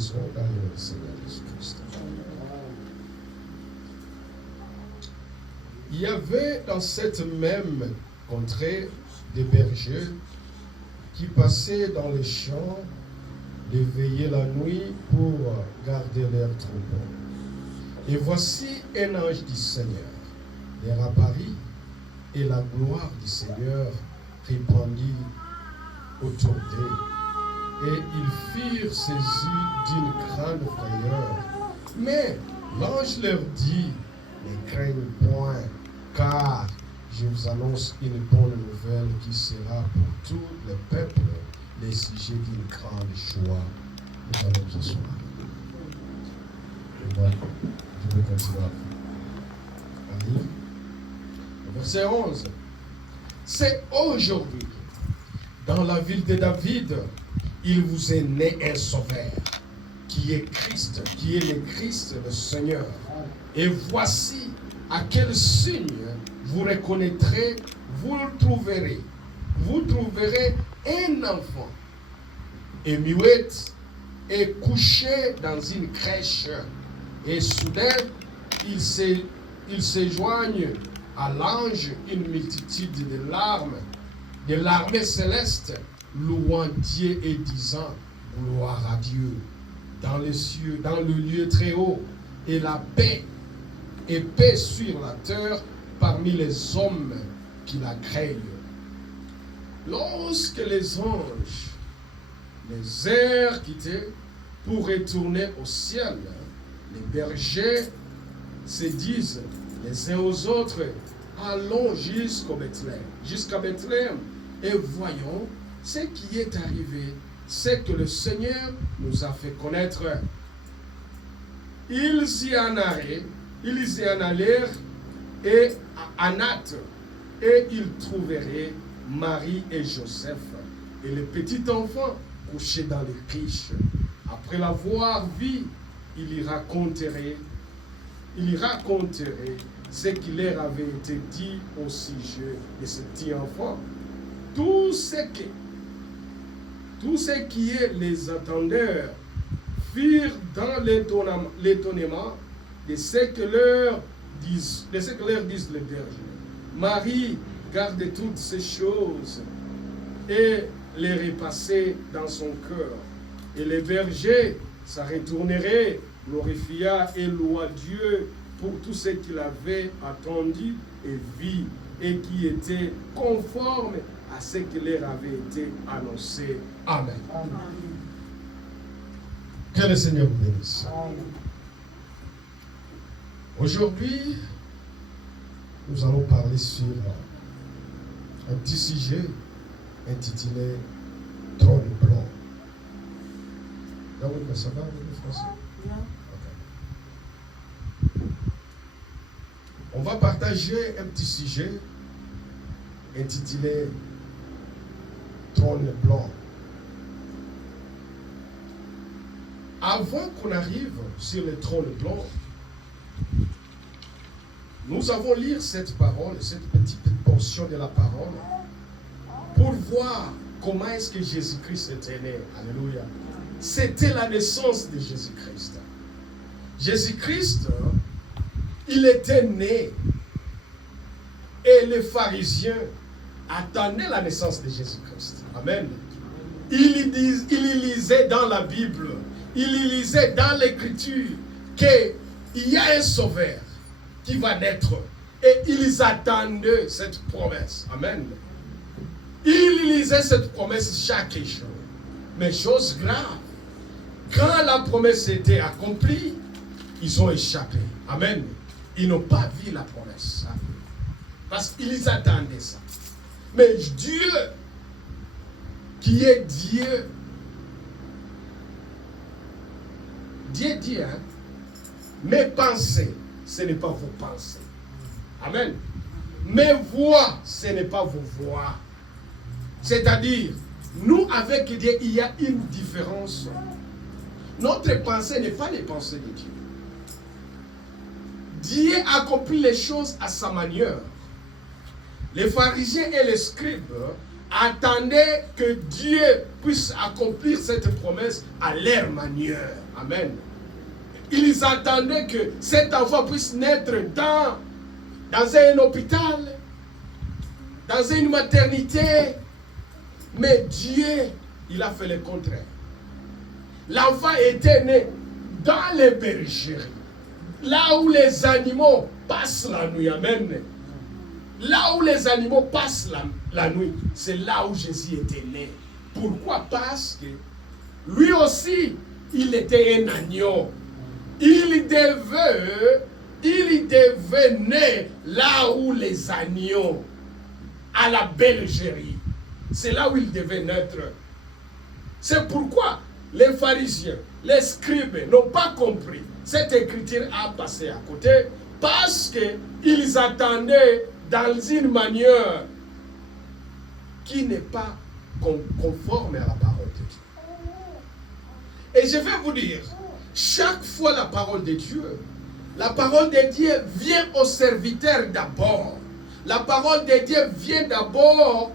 guérison dans le nom du Seigneur Jésus-Christ. Il y avait dans cette même contrée des bergers qui passaient dans les champs de veiller la nuit pour garder leurs troupeaux. Et voici un ange du Seigneur leur apparut, et la gloire du Seigneur répandit autour d'eux. Et ils furent saisis d'une grande frayeur. Mais l'ange leur dit, ne craignez point, car je vous annonce une bonne nouvelle qui sera pour tous les peuples le sujet d'une grande joie. Nous allons ce soir. Je vais continuer à lire. Verset 11. C'est aujourd'hui, dans la ville de David, il vous est né un sauveur, qui est Christ, qui est le Christ, le Seigneur. Et voici à quel signe vous reconnaîtrez, vous le trouverez. Vous trouverez un enfant, et muette, et couché dans une crèche. Et soudain, il se joigne à l'ange une multitude de larmes, de l'armée céleste, louant Dieu et disant, gloire à Dieu, dans les cieux, dans le lieu très haut, et la paix, et paix sur la terre parmi les hommes qui la craignent. Lorsque les anges les airs quittaient pour retourner au ciel, les bergers se disent les uns aux autres, allons jusqu'à Bethléem, et voyons ce qui est arrivé, c'est que le Seigneur nous a fait connaître. Ils y en allèrent et à Anath, et ils trouveraient Marie et Joseph et le petit enfant couché dans les criches. Après l'avoir vu, il y raconterait ce qui leur avait été dit au sujet de ce petit enfant. Tout ce qui les attendeurs firent dans l'étonnement de ce que leur disent les bergers. Marie garde toutes ces choses et les repassait dans son cœur. Et les bergers s'en retourneraient, glorifia et loua Dieu pour tout ce qu'il avait attendu et vu, et qui était conforme à ce qui leur avait été annoncé. Amen. Amen. Que le Seigneur vous bénisse. Aujourd'hui, nous allons parler sur un petit sujet intitulé Trône blanc. Ça va, le français? Okay. On va partager un petit sujet intitulé Trône blanc. Avant qu'on arrive sur le trône blanc, nous allons lire cette parole, cette petite portion de la parole, pour voir comment est-ce que Jésus-Christ était né. Alléluia. C'était la naissance de Jésus-Christ. Jésus-Christ, il était né. Et les pharisiens attendaient la naissance de Jésus-Christ. Amen. Ils lisaient dans la Bible, ils lisaient dans l'Écriture qu'il y a un sauveur qui va naître. Et ils attendaient cette promesse. Amen. Ils lisaient cette promesse chaque jour. Mais chose grave, quand la promesse était accomplie, ils ont échappé. Amen. Ils n'ont pas vu la promesse. Parce qu'ils attendaient ça. Mais Dieu, qui est Dieu, Dieu dit, mes pensées, ce n'est pas vos pensées. Amen. Mes voix, ce n'est pas vos voix. C'est-à-dire, nous, avec Dieu, il y a une différence. Notre pensée n'est pas les pensées de Dieu. Dieu accomplit les choses à sa manière. Les pharisiens et les scribes attendaient que Dieu puisse accomplir cette promesse à leur manière. Amen. Ils attendaient que cet enfant puisse naître dans un hôpital, dans une maternité. Mais Dieu, il a fait le contraire. L'enfant était né dans les bergeries, là où les animaux passent la nuit. Amen. Là où les animaux passent la nuit, c'est là où Jésus était né. Pourquoi? Parce que lui aussi, il était un agneau. Il devait naître là où les agneaux, à la bergerie. C'est là où il devait naître. C'est pourquoi les pharisiens, les scribes n'ont pas compris. Cette écriture a passé à côté parce qu'ils attendaient dans une manière qui n'est pas conforme à la parole de Dieu. Et je vais vous dire, chaque fois la parole de Dieu vient au serviteur d'abord. La parole de Dieu vient d'abord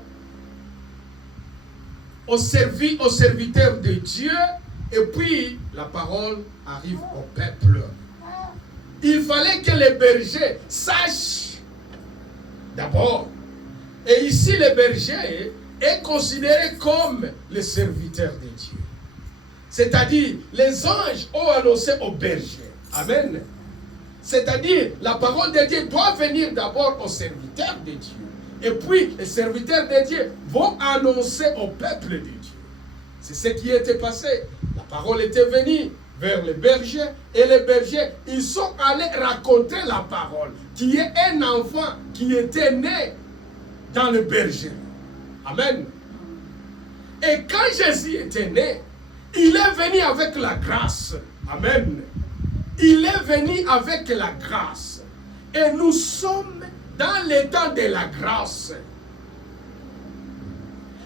au serviteur de Dieu, et puis la parole arrive au peuple. Il fallait que les bergers sachent d'abord. Et ici, le berger est considéré comme le serviteur de Dieu. C'est-à-dire, les anges ont annoncé aux bergers. Amen. C'est-à-dire, la parole de Dieu doit venir d'abord aux serviteurs de Dieu. Et puis, les serviteurs de Dieu vont annoncer au peuple de Dieu. C'est ce qui était passé. La parole était venue vers les bergers. Et les bergers, ils sont allés raconter la parole. Qui est un enfant qui était né dans le berger. Amen. Et quand Jésus était né, il est venu avec la grâce. Amen. Il est venu avec la grâce. Et nous sommes dans l'état de la grâce.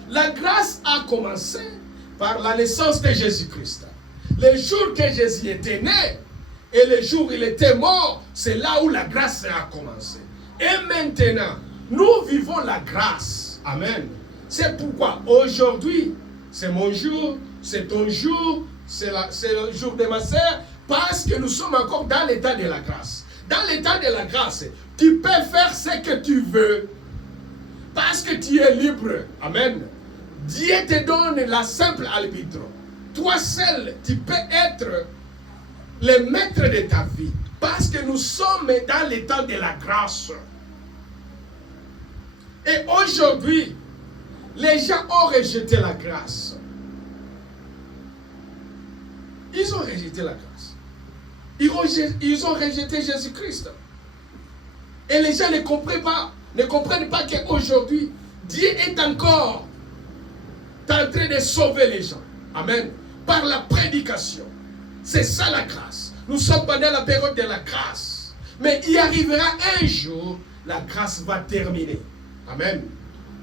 La grâce a commencé par la naissance de Jésus-Christ. Le jour que Jésus était né et le jour où il était mort, c'est là où la grâce a commencé. Et maintenant, nous vivons la grâce. Amen. C'est pourquoi aujourd'hui, c'est mon jour, c'est ton jour, c'est le jour de ma sœur, parce que nous sommes encore dans l'état de la grâce. Dans l'état de la grâce, tu peux faire ce que tu veux, parce que tu es libre. Amen. Dieu te donne la simple arbitre. Toi seul, tu peux être le maître de ta vie, parce que nous sommes dans l'état de la grâce. Et aujourd'hui, les gens ont rejeté la grâce. Ils ont rejeté la grâce. Ils ont rejeté Jésus-Christ. Et les gens ne comprennent pas qu'aujourd'hui, Dieu est encore en train de sauver les gens. Amen. Par la prédication. C'est ça la grâce. Nous sommes pendant la période de la grâce. Mais il arrivera un jour, la grâce va terminer. Amen.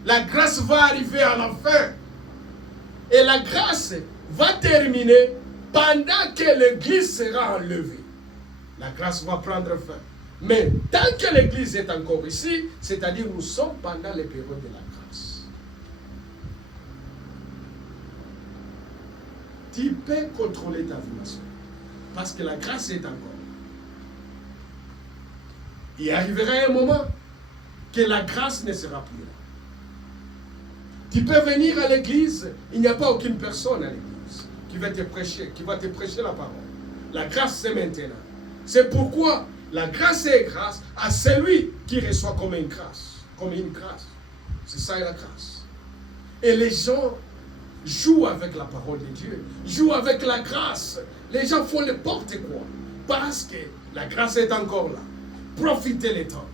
La grâce va arriver à la fin. Et la grâce va terminer pendant que l'église sera enlevée. La grâce va prendre fin. Mais tant que l'église est encore ici, c'est-à-dire nous sommes pendant les périodes de la grâce. Tu peux contrôler ta vie, ma soeur, parce que la grâce est encore. Il arrivera un moment que la grâce ne sera plus là. Tu peux venir à l'église, il n'y a pas aucune personne à l'église qui va te prêcher la parole. La grâce, c'est maintenant. C'est pourquoi la grâce est grâce à celui qui reçoit comme une grâce. C'est ça la grâce. Et les gens jouent avec la parole de Dieu, jouent avec la grâce. Les gens font n'importe quoi parce que la grâce est encore là. Profitez le temps.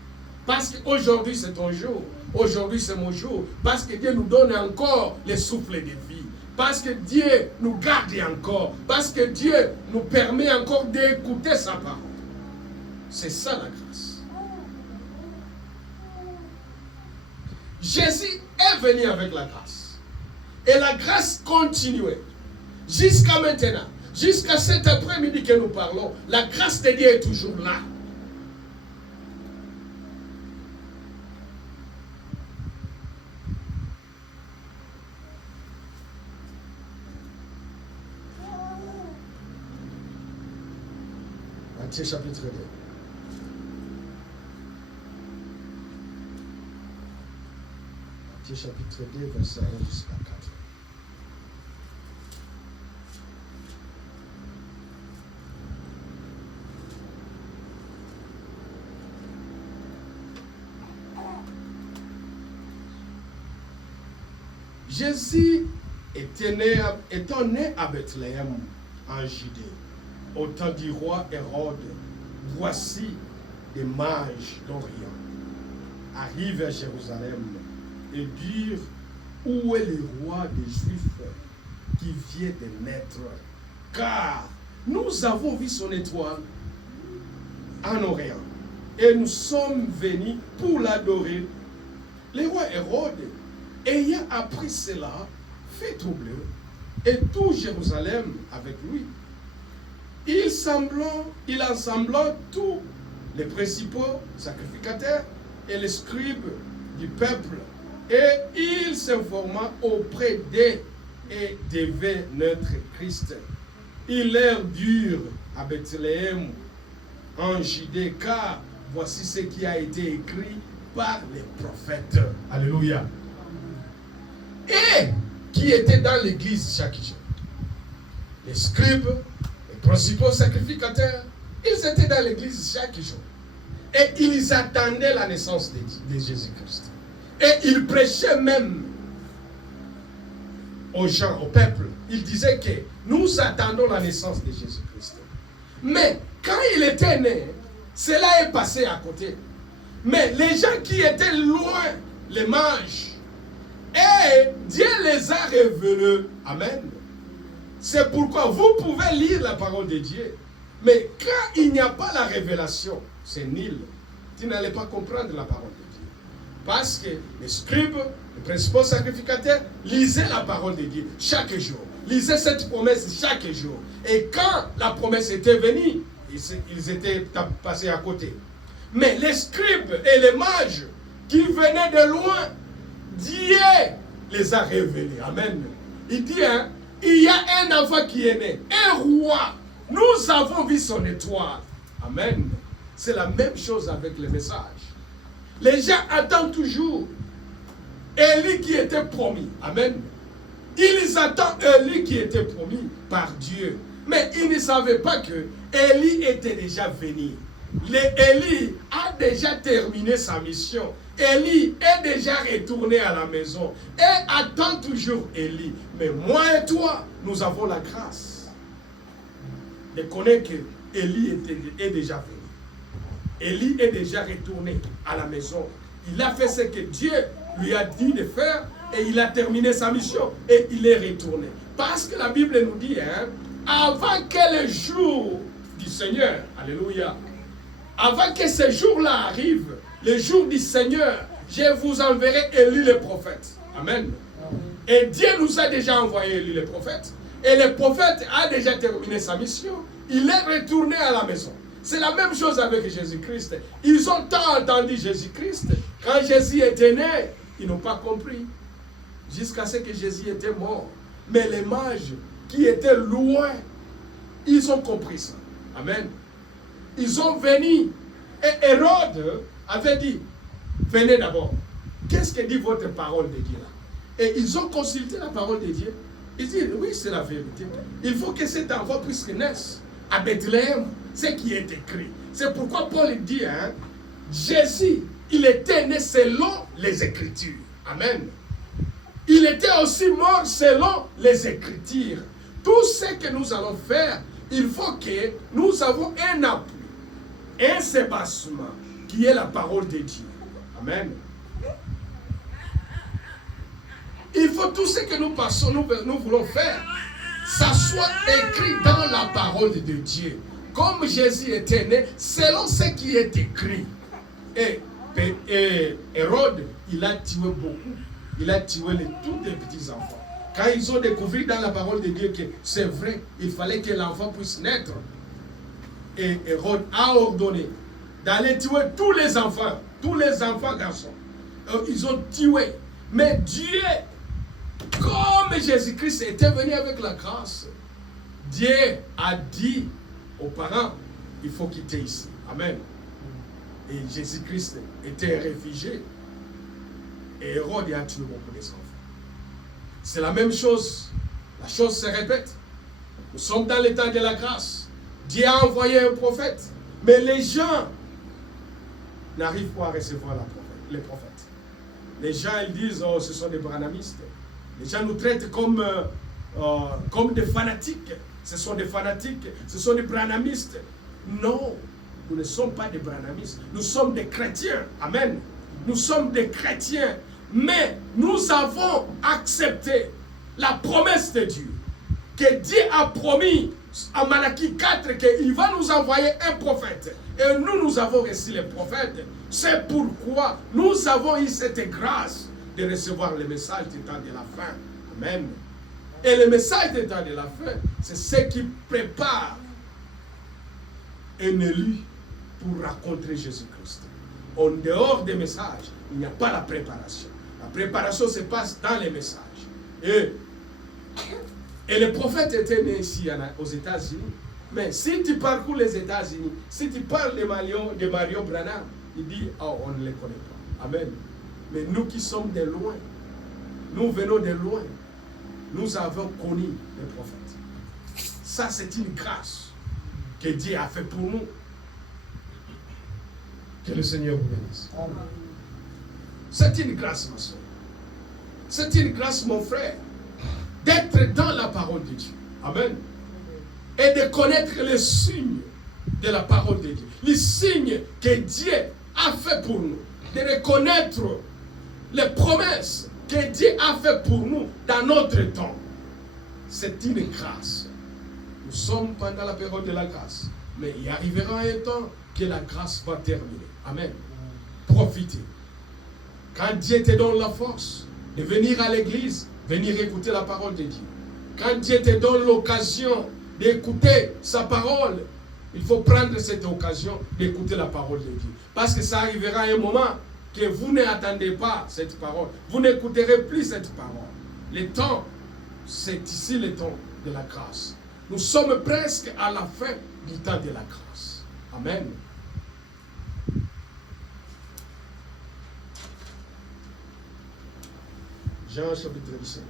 Parce qu'aujourd'hui c'est ton jour. Aujourd'hui c'est mon jour. Parce que Dieu nous donne encore le souffle de vie. Parce que Dieu nous garde encore. Parce que Dieu nous permet encore d'écouter sa parole. C'est ça la grâce. Jésus est venu avec la grâce. Et la grâce continuait. Jusqu'à maintenant. Jusqu'à cet après-midi que nous parlons. La grâce de Dieu est toujours là. Matthieu chapitre 2. Matthieu chapitre 2, verset 1 jusqu'à 4. Jésus étant né à Bethléem, en Judée, au temps du roi Hérode, voici des mages d'Orient arrivent à Jérusalem et dirent: où est le roi des Juifs qui vient de naître? Car nous avons vu son étoile en Orient et nous sommes venus pour l'adorer. Le roi Hérode, ayant appris cela, fit troubler, et tout Jérusalem avec lui. Il ensembla tous les principaux sacrificateurs et les scribes du peuple, et il s'informa auprès d'eux et devait naître Christ. Il leur dit à Bethléem en Judée, car voici ce qui a été écrit par les prophètes. Alléluia. Et qui étaient dans l'église chaque jour. Les scribes, les principaux sacrificateurs, ils étaient dans l'église chaque jour. Et ils attendaient la naissance de Jésus-Christ. Et ils prêchaient même aux gens, au peuple. Ils disaient que nous attendons la naissance de Jésus-Christ. Mais quand il était né, cela est passé à côté. Mais les gens qui étaient loin, les mages, et Dieu les a révélés. Amen. C'est pourquoi vous pouvez lire la parole de Dieu. Mais quand il n'y a pas la révélation, c'est nul. Tu n'allais pas comprendre la parole de Dieu. Parce que les scribes, les principaux sacrificateurs, lisaient la parole de Dieu chaque jour. Lisaient cette promesse chaque jour. Et quand la promesse était venue, ils étaient passés à côté. Mais les scribes et les mages qui venaient de loin, Dieu les a révélés. Amen. Il dit, hein, il y a un enfant qui est né, un roi. Nous avons vu son étoile. Amen. C'est la même chose avec le message. Les gens attendent toujours Élie qui était promis. Amen. Ils attendent Élie qui était promis par Dieu. Mais ils ne savaient pas que Élie était déjà venu. Élie a déjà terminé sa mission. Élie est déjà retourné à la maison et attend toujours Élie. Mais moi et toi, nous avons la grâce de connaître que Élie est déjà venu. Élie est déjà retourné à la maison. Il a fait ce que Dieu lui a dit de faire et il a terminé sa mission et il est retourné. Parce que la Bible nous dit, hein, avant que le jour du Seigneur, alléluia, avant que ce jour-là arrive, le jour du Seigneur, je vous enverrai Élie le prophète. Amen. Et Dieu nous a déjà envoyé Élie le prophète. Et le prophète a déjà terminé sa mission. Il est retourné à la maison. C'est la même chose avec Jésus-Christ. Ils ont tant entendu Jésus-Christ. Quand Jésus était né, ils n'ont pas compris. Jusqu'à ce que Jésus était mort. Mais les mages qui étaient loin, ils ont compris ça. Amen. Ils ont venu. Et Hérode avait dit, venez d'abord. Qu'est-ce que dit votre parole de Dieu là? Et ils ont consulté la parole de Dieu. Ils disent, oui, c'est la vérité. Il faut que cet enfant puisse naître à Bethléem. Ce qui est écrit. C'est pourquoi Paul dit, hein, Jésus, il était né selon les Écritures. Amen. Il était aussi mort selon les Écritures. Tout ce que nous allons faire, il faut que nous avons un appui, un sébassement, qui est la parole de Dieu. Amen. Il faut tout ce que nous passons, nous voulons faire, ça soit écrit dans la parole de Dieu. Comme Jésus était né, selon ce qui est écrit. Et Hérode, il a tué beaucoup. Il a tué tous les petits enfants. Quand ils ont découvert dans la parole de Dieu que c'est vrai, il fallait que l'enfant puisse naître. Et Hérode a ordonné d'aller tuer tous les enfants garçons. Ils ont tué. Mais Dieu, comme Jésus-Christ était venu avec la grâce, Dieu a dit aux parents, il faut quitter ici. Amen. Et Jésus-Christ était réfugié. Et Hérode a tué beaucoup des enfants. C'est la même chose. La chose se répète. Nous sommes dans l'état de la grâce. Dieu a envoyé un prophète. Mais les gens n'arrivent pas à recevoir les prophètes. Les gens, ils disent, oh, ce sont des branhamistes. Les gens nous traitent comme des fanatiques. Ce sont des fanatiques, ce sont des branhamistes. Non, nous ne sommes pas des branhamistes. Nous sommes des chrétiens. Amen. Nous sommes des chrétiens. Mais nous avons accepté la promesse de Dieu. Que Dieu a promis en Malachie 4 qu'il va nous envoyer un prophète. Et nous avons reçu les prophètes. C'est pourquoi nous avons eu cette grâce de recevoir le message du temps de la fin. Amen. Et le message du temps de la fin, c'est ce qui prépare un élu pour rencontrer Jésus-Christ. En dehors des messages, il n'y a pas la préparation. La préparation se passe dans les messages. Et les prophètes étaient nés ici aux États-Unis. Mais si tu parcours les États-Unis, si tu parles de Mario Branham, il dit, oh, on ne les connaît pas. Amen. Mais nous qui sommes de loin, nous venons de loin, nous avons connu les prophètes. Ça, c'est une grâce que Dieu a fait pour nous. Que le Seigneur vous bénisse. C'est une grâce, ma soeur. C'est une grâce, mon frère, d'être dans la parole de Dieu. Amen. Et de connaître les signes de la parole de Dieu. Les signes que Dieu a fait pour nous. De reconnaître les promesses que Dieu a fait pour nous dans notre temps. C'est une grâce. Nous sommes pendant la période de la grâce. Mais il arrivera un temps que la grâce va terminer. Amen. Profitez. Quand Dieu te donne la force de venir à l'église, venir écouter la parole de Dieu. Quand Dieu te donne l'occasion d'écouter sa parole, il faut prendre cette occasion d'écouter la parole de Dieu. Parce que ça arrivera un moment que vous n'attendez pas cette parole. Vous n'écouterez plus cette parole. Le temps, c'est ici le temps de la grâce. Nous sommes presque à la fin du temps de la grâce. Amen. Jean chapitre 17.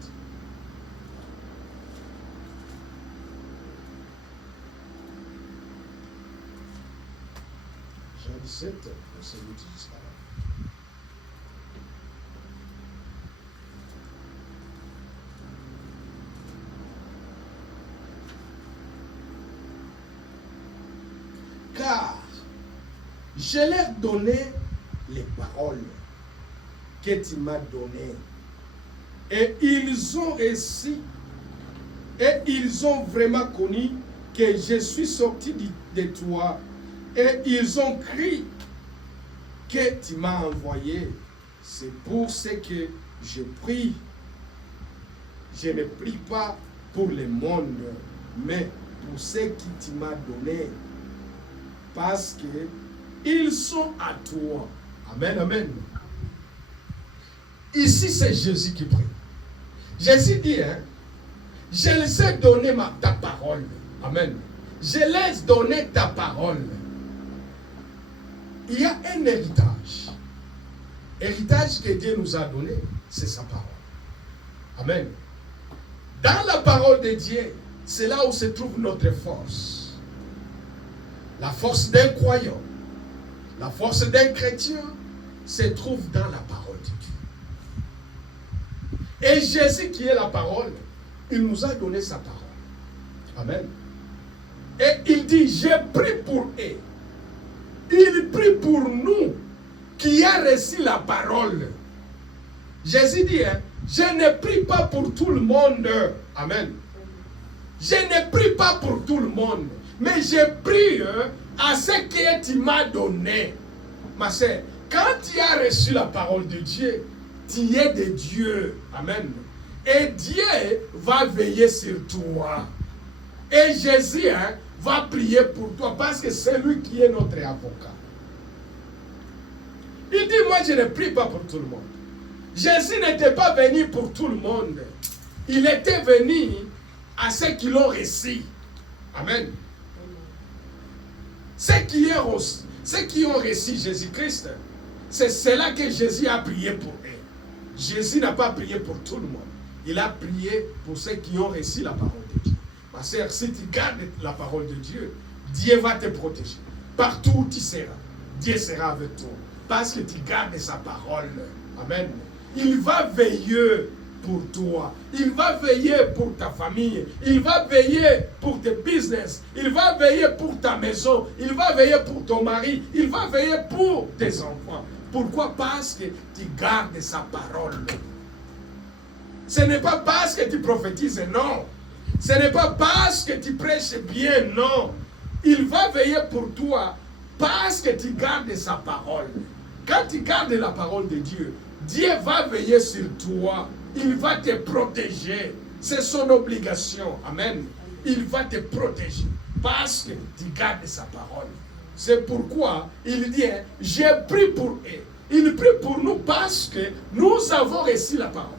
Jean 17, verset 8 jusqu'à là. Car je leur donnais les paroles que tu m'as données. Et ils ont réussi. Et ils ont vraiment connu que je suis sorti de toi. Et ils ont cru que tu m'as envoyé. C'est pour ce que je prie. Je ne prie pas pour le monde, mais pour ce que tu m'as donné. Parce que ils sont à toi. Amen, amen. Ici, c'est Jésus qui prie. Jésus dit, hein, je les ai donné ta parole. Amen. Je laisse donner ta parole. Il y a un héritage. Héritage que Dieu nous a donné, c'est sa parole. Amen. Dans la parole de Dieu, c'est là où se trouve notre force. La force d'un croyant, la force d'un chrétien se trouve dans la parole de Dieu. Et Jésus qui est la parole, il nous a donné sa parole. Amen. Et il dit, j'ai pris pour eux. Il prie pour nous qui a reçu la parole. Jésus dit, hein, je ne prie pas pour tout le monde. Amen. Je ne prie pas pour tout le monde. Mais je prie à ce que tu m'as donné. Ma sœur, quand tu as reçu la parole de Dieu, tu es de Dieu. Amen. Et Dieu va veiller sur toi. Et Jésus va prier pour toi parce que c'est lui qui est notre avocat. Il dit, moi je ne prie pas pour tout le monde. Jésus n'était pas venu pour tout le monde. Il était venu à ceux qui l'ont reçu. Amen. Ceux qui ont reçu Jésus-Christ, c'est cela que Jésus a prié pour eux. Jésus n'a pas prié pour tout le monde. Il a prié pour ceux qui ont reçu la parole de Dieu. Ma sœur, si tu gardes la parole de Dieu, Dieu va te protéger. Partout où tu seras, Dieu sera avec toi. Parce que tu gardes sa parole. Amen. Il va veiller pour toi. Il va veiller pour ta famille. Il va veiller pour tes business. Il va veiller pour ta maison. Il va veiller pour ton mari. Il va veiller pour tes enfants. Pourquoi? Parce que tu gardes sa parole. Ce n'est pas parce que tu prophétises, non. Ce n'est pas parce que tu prêches bien, non. Il va veiller pour toi parce que tu gardes sa parole. Quand tu gardes la parole de Dieu, Dieu va veiller sur toi. Il va te protéger. C'est son obligation. Amen. Il va te protéger parce que tu gardes sa parole. C'est pourquoi il dit, j'ai pris pour eux. Il prie pour nous parce que nous avons reçu la parole.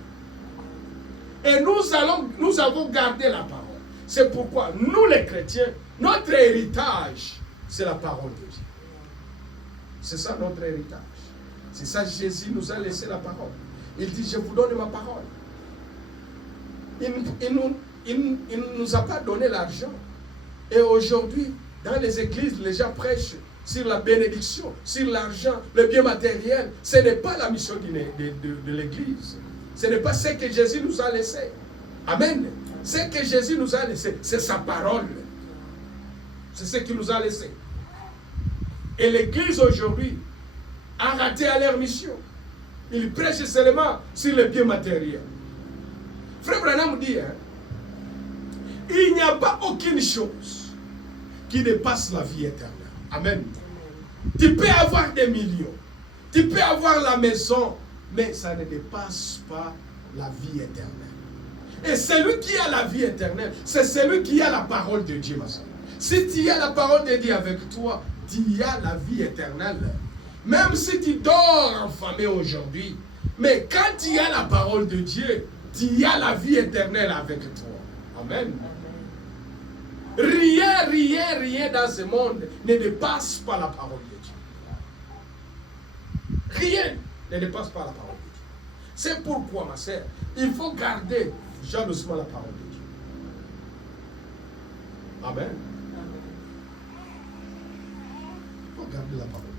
Et nous avons gardé la parole. C'est pourquoi nous les chrétiens, notre héritage, c'est la parole de Dieu. C'est ça notre héritage. C'est ça Jésus nous a laissé la parole. Il dit, je vous donne ma parole. Il ne nous a pas donné l'argent. Et aujourd'hui, dans les églises, les gens prêchent sur la bénédiction, sur l'argent, le bien matériel. Ce n'est pas la mission de l'église. Ce n'est pas ce que Jésus nous a laissé. Amen. Ce que Jésus nous a laissé, c'est sa parole. C'est ce qu'il nous a laissé. Et l'église aujourd'hui a raté à leur mission. Ils prêchent seulement sur le bien matériel. Frère Branham dit, il n'y a pas aucune chose qui dépasse la vie éternelle. Amen. Tu peux avoir des millions, tu peux avoir la maison, mais ça ne dépasse pas la vie éternelle. Et celui qui a la vie éternelle, c'est celui qui a la parole de Dieu, ma soeur. Si tu as la parole de Dieu avec toi, tu as la vie éternelle. Même si tu dors affamé aujourd'hui, mais quand tu as la parole de Dieu, tu as la vie éternelle avec toi. Amen. Rien dans ce monde ne dépasse pas la parole de Dieu. Rien ne dépasse pas la parole de Dieu. C'est pourquoi, ma sœur, il faut garder jalousement la parole de Dieu. Amen. Il faut garder la parole de Dieu.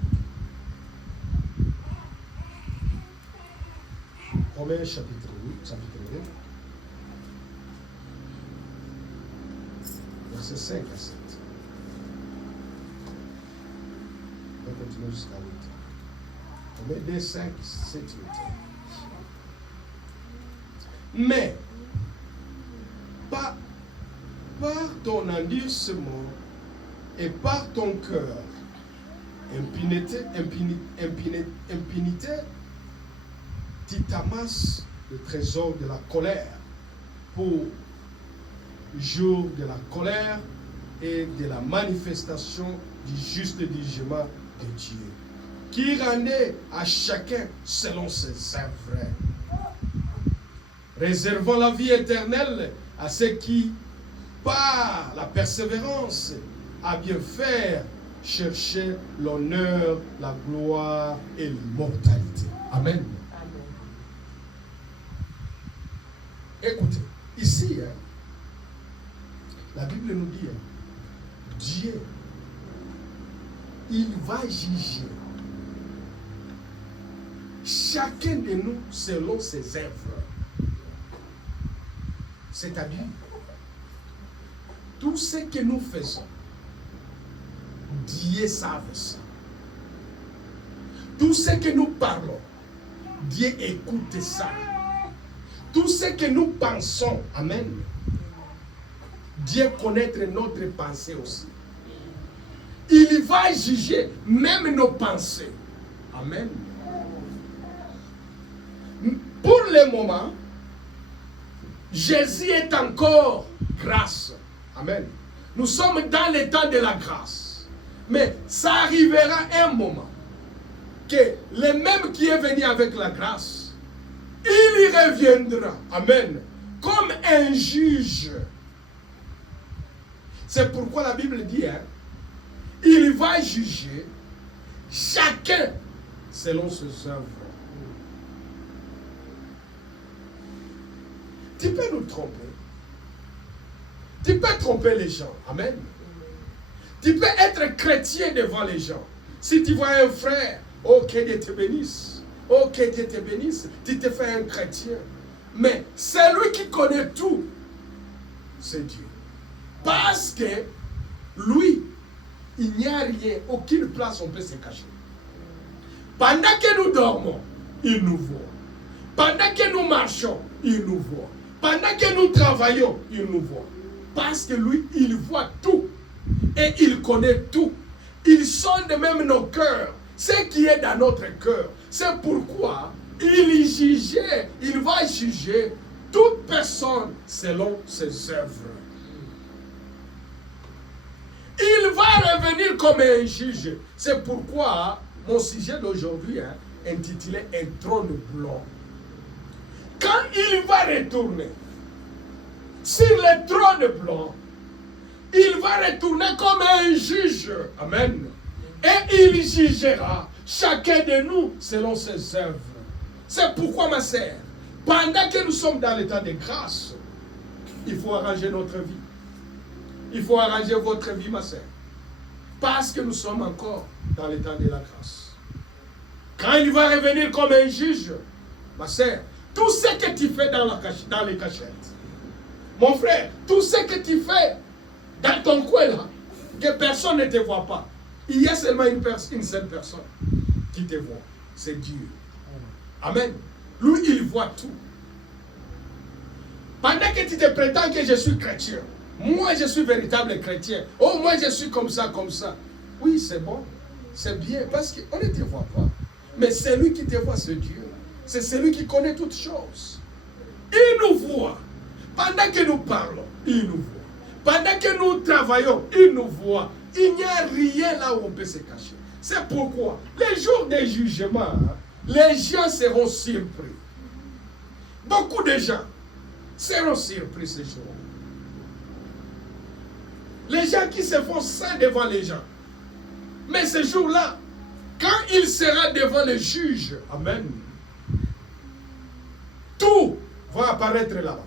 Romains chapitre 8, chapitre 2. Verset 5 à 7. On va continuer jusqu'à 8. On met 2, 5, 7, 8. Mais, par ton endurcissement et par ton cœur, impunité, tu t'amasses le trésor de la colère pour jour de la colère et de la manifestation du juste jugement de Dieu, qui rendait à chacun selon ses œuvres, réservant la vie éternelle à ceux qui, par la persévérance, à bien faire, chercher l'honneur, la gloire et l'immortalité. Amen. Écoutez, ici, la Bible nous dit, Dieu, il va juger chacun de nous selon ses œuvres. C'est-à-dire, tout ce que nous faisons, Dieu savait ça. Tout ce que nous parlons, Dieu écoute ça. Tout ce que nous pensons, amen, Dieu connaît notre pensée aussi. Il va juger même nos pensées. Amen. Pour le moment, Jésus est encore grâce. Amen. Nous sommes dans le temps de la grâce. Mais ça arrivera un moment que le même qui est venu avec la grâce, il y reviendra. Amen. Comme un juge. C'est pourquoi la Bible dit, il va juger chacun selon ses œuvres. Tu peux nous tromper. Tu peux tromper les gens. Amen. Tu peux être chrétien devant les gens. Si tu vois un frère, oh que Dieu te bénisse. Oh que Dieu te bénisse. Tu te fais un chrétien. Mais celui qui connaît tout, c'est Dieu. Parce que lui, il n'y a rien, aucune place on peut se cacher. Pendant que nous dormons, il nous voit. Pendant que nous marchons, il nous voit. Pendant que nous travaillons, il nous voit. Parce que lui, il voit tout. Et il connaît tout. Il sonde même nos cœurs. Ce qui est dans notre cœur. C'est pourquoi il va juger toute personne selon ses œuvres. Il va revenir comme un juge. C'est pourquoi mon sujet d'aujourd'hui intitulé Un trône blanc. Quand il va retourner sur le trône blanc, il va retourner comme un juge. Amen. Et il jugera chacun de nous selon ses œuvres. C'est pourquoi, ma sœur, pendant que nous sommes dans l'état de grâce, il faut arranger notre vie. Il faut arranger votre vie, ma sœur. Parce que nous sommes encore dans l'état de la grâce. Quand il va revenir comme un juge, ma sœur, tout ce que tu fais dans les cachettes, mon frère, tout ce que tu fais dans ton coin là, que personne ne te voit pas, il y a seulement une seule personne qui te voit, c'est Dieu. Amen. Lui, il voit tout. Pendant que tu te prétends que je suis chrétien, moi je suis véritable chrétien, oh moi je suis comme ça, comme ça. Oui, c'est bon, c'est bien, parce qu'on ne te voit pas. Mais c'est lui qui te voit, c'est Dieu. C'est celui qui connaît toutes choses. Il nous voit. Pendant que nous parlons, il nous voit. Pendant que nous travaillons, il nous voit. Il n'y a rien là où on peut se cacher. C'est pourquoi, les jours des jugements, les gens seront surpris. Beaucoup de gens seront surpris ce jour. Les gens qui se font saints devant les gens. Mais ce jour-là, quand il sera devant le juge, amen, tout va apparaître là-bas.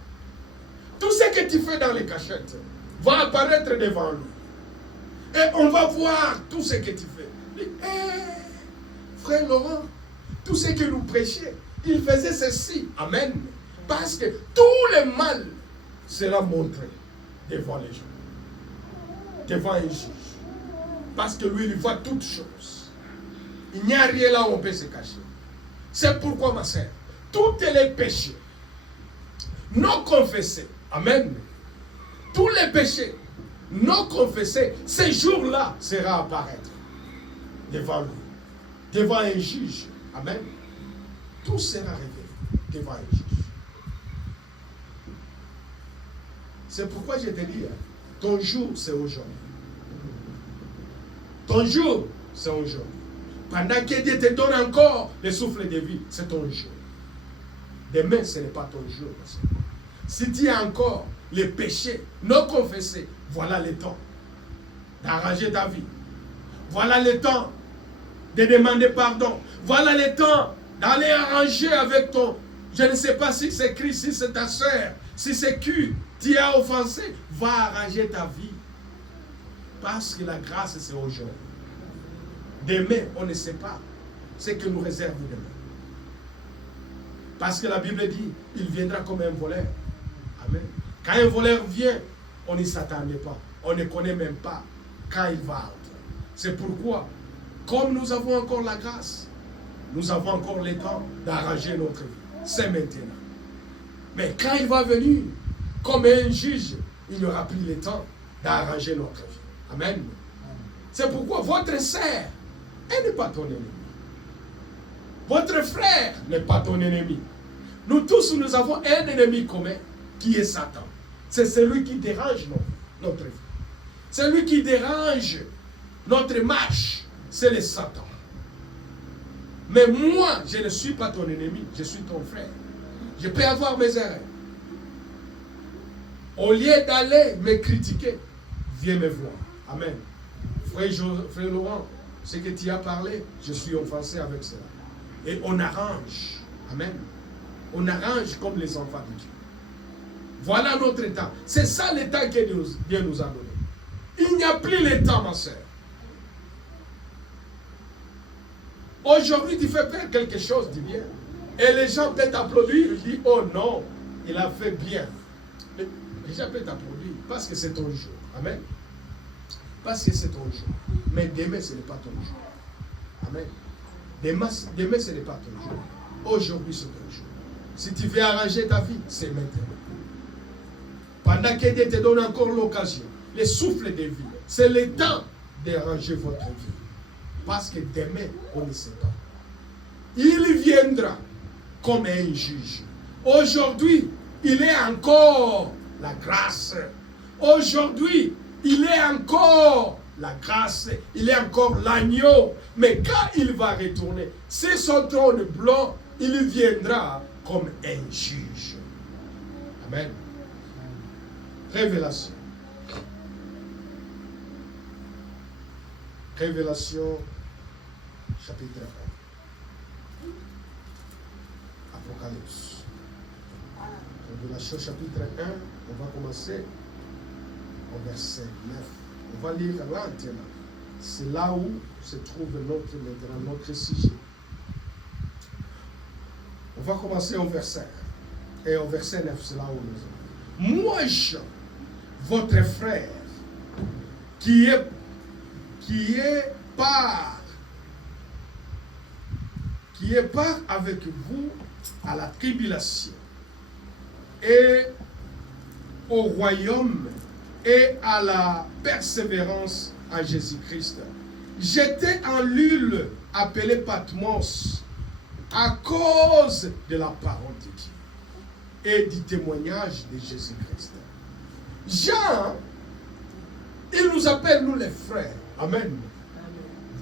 Tout ce que tu fais dans les cachettes va apparaître devant lui. Et on va voir tout ce que tu fais. Frère Laurent, tout ce que nous prêchions, il faisait ceci. Amen. Parce que tout le mal sera montré devant les gens. Devant un juge. Parce que lui, il voit toutes choses. Il n'y a rien là où on peut se cacher. C'est pourquoi, ma sœur, tous les péchés non confessés, amen, tous les péchés non confessés, ce jour-là sera apparaître devant lui, devant un juge, amen. Tout sera révélé devant un juge. C'est pourquoi je te dis, ton jour c'est aujourd'hui. Ton jour c'est aujourd'hui. Pendant que Dieu te donne encore le souffle de vie, c'est ton jour. Demain, ce n'est pas ton jour. Si tu as encore les péchés non confessés, voilà le temps d'arranger ta vie. Voilà le temps de demander pardon. Voilà le temps d'aller arranger avec ton... Je ne sais pas si c'est Christ, si c'est ta soeur, si c'est qui tu as offensé. Va arranger ta vie. Parce que la grâce, c'est aujourd'hui. Demain, on ne sait pas ce que nous réserve demain. Parce que la Bible dit, il viendra comme un voleur. Amen. Quand un voleur vient, on n'y s'attendait pas. On ne connaît même pas quand il va entrer. C'est pourquoi, comme nous avons encore la grâce, nous avons encore le temps d'arranger notre vie. C'est maintenant. Mais quand il va venir, comme un juge, il n'y aura plus le temps d'arranger notre vie. Amen. C'est pourquoi votre sœur, elle n'est pas ton ennemi. Votre frère n'est pas ton ennemi. Nous tous, nous avons un ennemi commun qui est Satan. C'est celui qui dérange notre vie. Celui qui dérange notre marche, c'est le Satan. Mais moi, je ne suis pas ton ennemi, je suis ton frère. Je peux avoir mes erreurs. Au lieu d'aller me critiquer, viens me voir. Amen. Frère Laurent, ce que tu as parlé, je suis offensé avec cela. Et on arrange. Amen. On arrange comme les enfants de Dieu. Voilà notre temps. C'est ça l'état que Dieu nous a donné. Il n'y a plus le temps, ma soeur. Aujourd'hui, tu fais faire quelque chose de bien. Et les gens peuvent t'applaudir. Ils disent, oh non, il a fait bien. Les gens peuvent t'applaudir parce que c'est ton jour. Amen. Parce que c'est ton jour. Mais demain, ce n'est pas ton jour. Amen. Demain, ce n'est pas ton jour. Aujourd'hui, c'est ton jour. Si tu veux arranger ta vie, c'est maintenant. Pendant que Dieu te donne encore l'occasion, le souffle de vie, c'est le temps d'arranger votre vie. Parce que demain, on ne sait pas. Il viendra comme un juge. Aujourd'hui, il est encore la grâce. Aujourd'hui, il est encore la grâce. Il est encore l'agneau. Mais quand il va retourner, c'est son trône blanc, il viendra comme un juge. Amen. Révélation. Révélation, chapitre 1. Apocalypse. Révélation, chapitre 1, on va commencer au verset 9. On va lire lentement. C'est là où se trouve notre sujet. On va commencer au verset 1. Et au verset 9, c'est là où nous sommes. Moi, Jean, votre frère, qui est part avec vous à la tribulation et au royaume et à la persévérance en Jésus-Christ. J'étais en l'île appelée Patmos à cause de la parole de Dieu et du témoignage de Jésus-Christ. Jean, il nous appelle, nous les frères. Amen.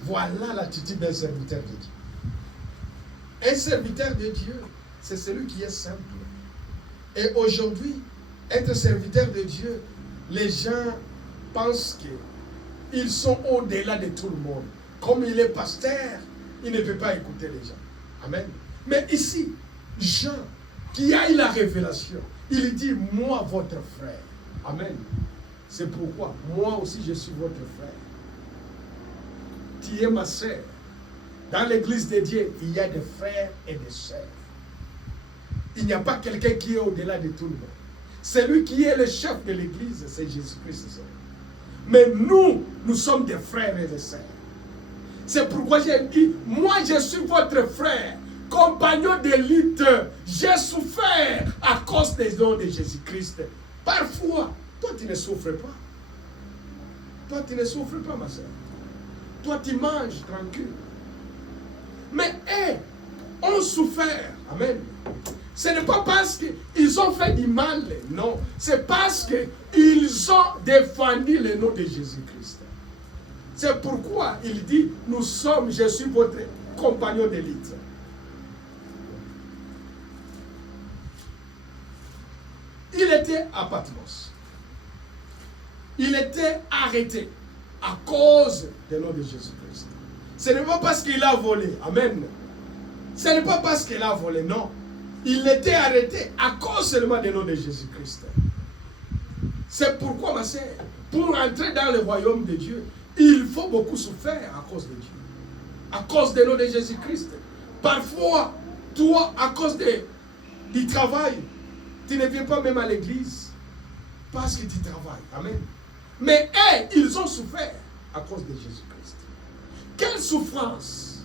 Voilà l'attitude d'un serviteur de Dieu. Un serviteur de Dieu, c'est celui qui est simple. Et aujourd'hui, être serviteur de Dieu, les gens pensent qu'ils sont au-delà de tout le monde. Comme il est pasteur, il ne peut pas écouter les gens. Amen. Mais ici, Jean, qui a eu la révélation, il dit, moi, votre frère. Amen. C'est pourquoi, moi aussi, je suis votre frère. Tu es ma sœur. Dans l'église de Dieu, il y a des frères et des sœurs. Il n'y a pas quelqu'un qui est au-delà de tout le monde. Celui qui est le chef de l'église, c'est Jésus-Christ. Mais nous sommes des frères et des sœurs. C'est pourquoi j'ai dit, moi je suis votre frère, compagnon d'élite. J'ai souffert à cause des noms de Jésus-Christ. Parfois, toi tu ne souffres pas. Toi tu ne souffres pas, ma soeur. Toi tu manges tranquille. Mais eux ont souffert. Amen. Ce n'est pas parce qu'ils ont fait du mal, non. C'est parce qu'ils ont défendu le nom de Jésus-Christ. C'est pourquoi il dit, je suis votre compagnon d'élite. Il était à Patmos. Il était arrêté à cause du nom de Jésus-Christ. Ce n'est pas parce qu'il a volé. Amen. Ce n'est pas parce qu'il a volé, non. Il était arrêté à cause seulement du nom de Jésus-Christ. C'est pourquoi, ma sœur, pour entrer dans le royaume de Dieu, il faut beaucoup souffrir à cause de Dieu. À cause du nom de Jésus-Christ. Parfois, toi, à cause du travail, tu ne viens pas même à l'église parce que tu travailles. Amen. Mais ils ont souffert à cause de Jésus-Christ. Quelle souffrance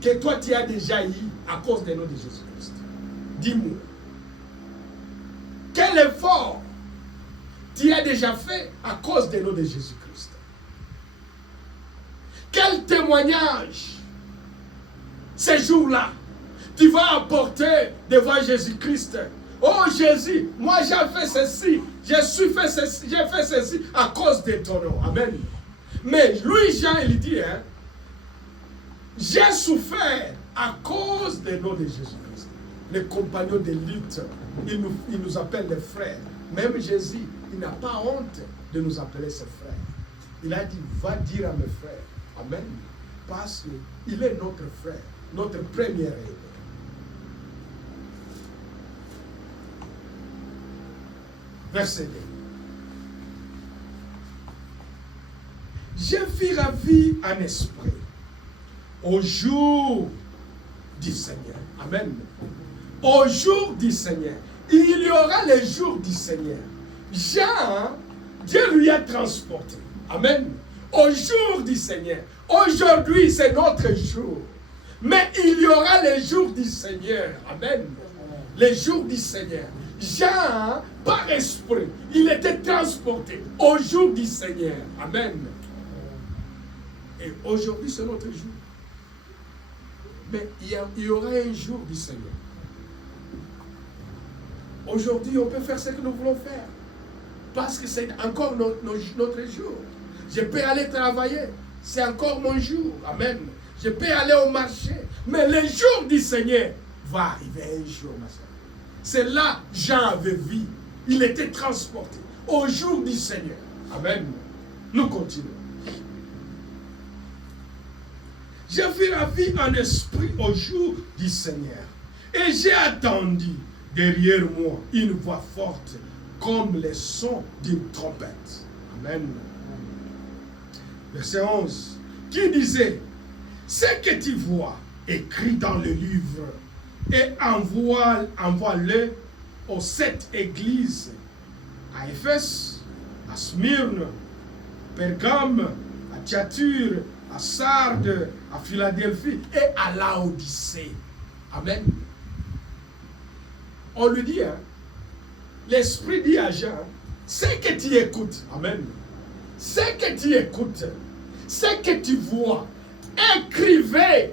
que toi tu as déjà eu à cause du nom de Jésus-Christ. Dis-moi. Quel effort tu as déjà fait à cause du nom de Jésus-Christ. Quel témoignage ces jours-là tu vas apporter devant Jésus-Christ. Oh Jésus, moi j'ai fait ceci, j'ai fait ceci à cause de ton nom. Amen. Mais lui, Jean, il dit, j'ai souffert à cause du nom de Jésus-Christ. Les compagnons de lutte, il nous appelle les frères. Même Jésus, il n'a pas honte de nous appeler ses frères. Il a dit, va dire à mes frères. Amen. Parce qu'il est notre frère, notre premier aîné. Verset 2. Je fus ravi en esprit au jour du Seigneur. Amen. Au jour du Seigneur. Il y aura les jours du Seigneur. Jean, Dieu lui a transporté. Amen. Au jour du Seigneur. Aujourd'hui, c'est notre jour. Mais il y aura les jours du Seigneur. Amen. Les jours du Seigneur. Jean, par esprit, il était transporté au jour du Seigneur. Amen. Et aujourd'hui, c'est notre jour. Mais il y aura un jour du Seigneur. Aujourd'hui, on peut faire ce que nous voulons faire. Parce que c'est encore notre jour. Je peux aller travailler. C'est encore mon jour. Amen. Je peux aller au marché. Mais le jour du Seigneur va arriver un jour, ma soeur. C'est là que Jean avait vu. Il était transporté au jour du Seigneur. Amen. Nous continuons. Je fus ravi en esprit au jour du Seigneur. Et j'ai attendu derrière moi une voix forte comme le son d'une trompette. Amen. Verset 11. Qui disait, ce que tu vois écrit dans le livre et envoie-le aux 7 églises, à Éphèse, à Smyrne, Pergame, à Thyatire, à Sardes, à Philadelphie et à Laodicée. Amen. On lui dit, hein, l'Esprit dit à Jean, ce que tu écoutes, amen, ce que tu écoutes, ce que tu vois, écrivez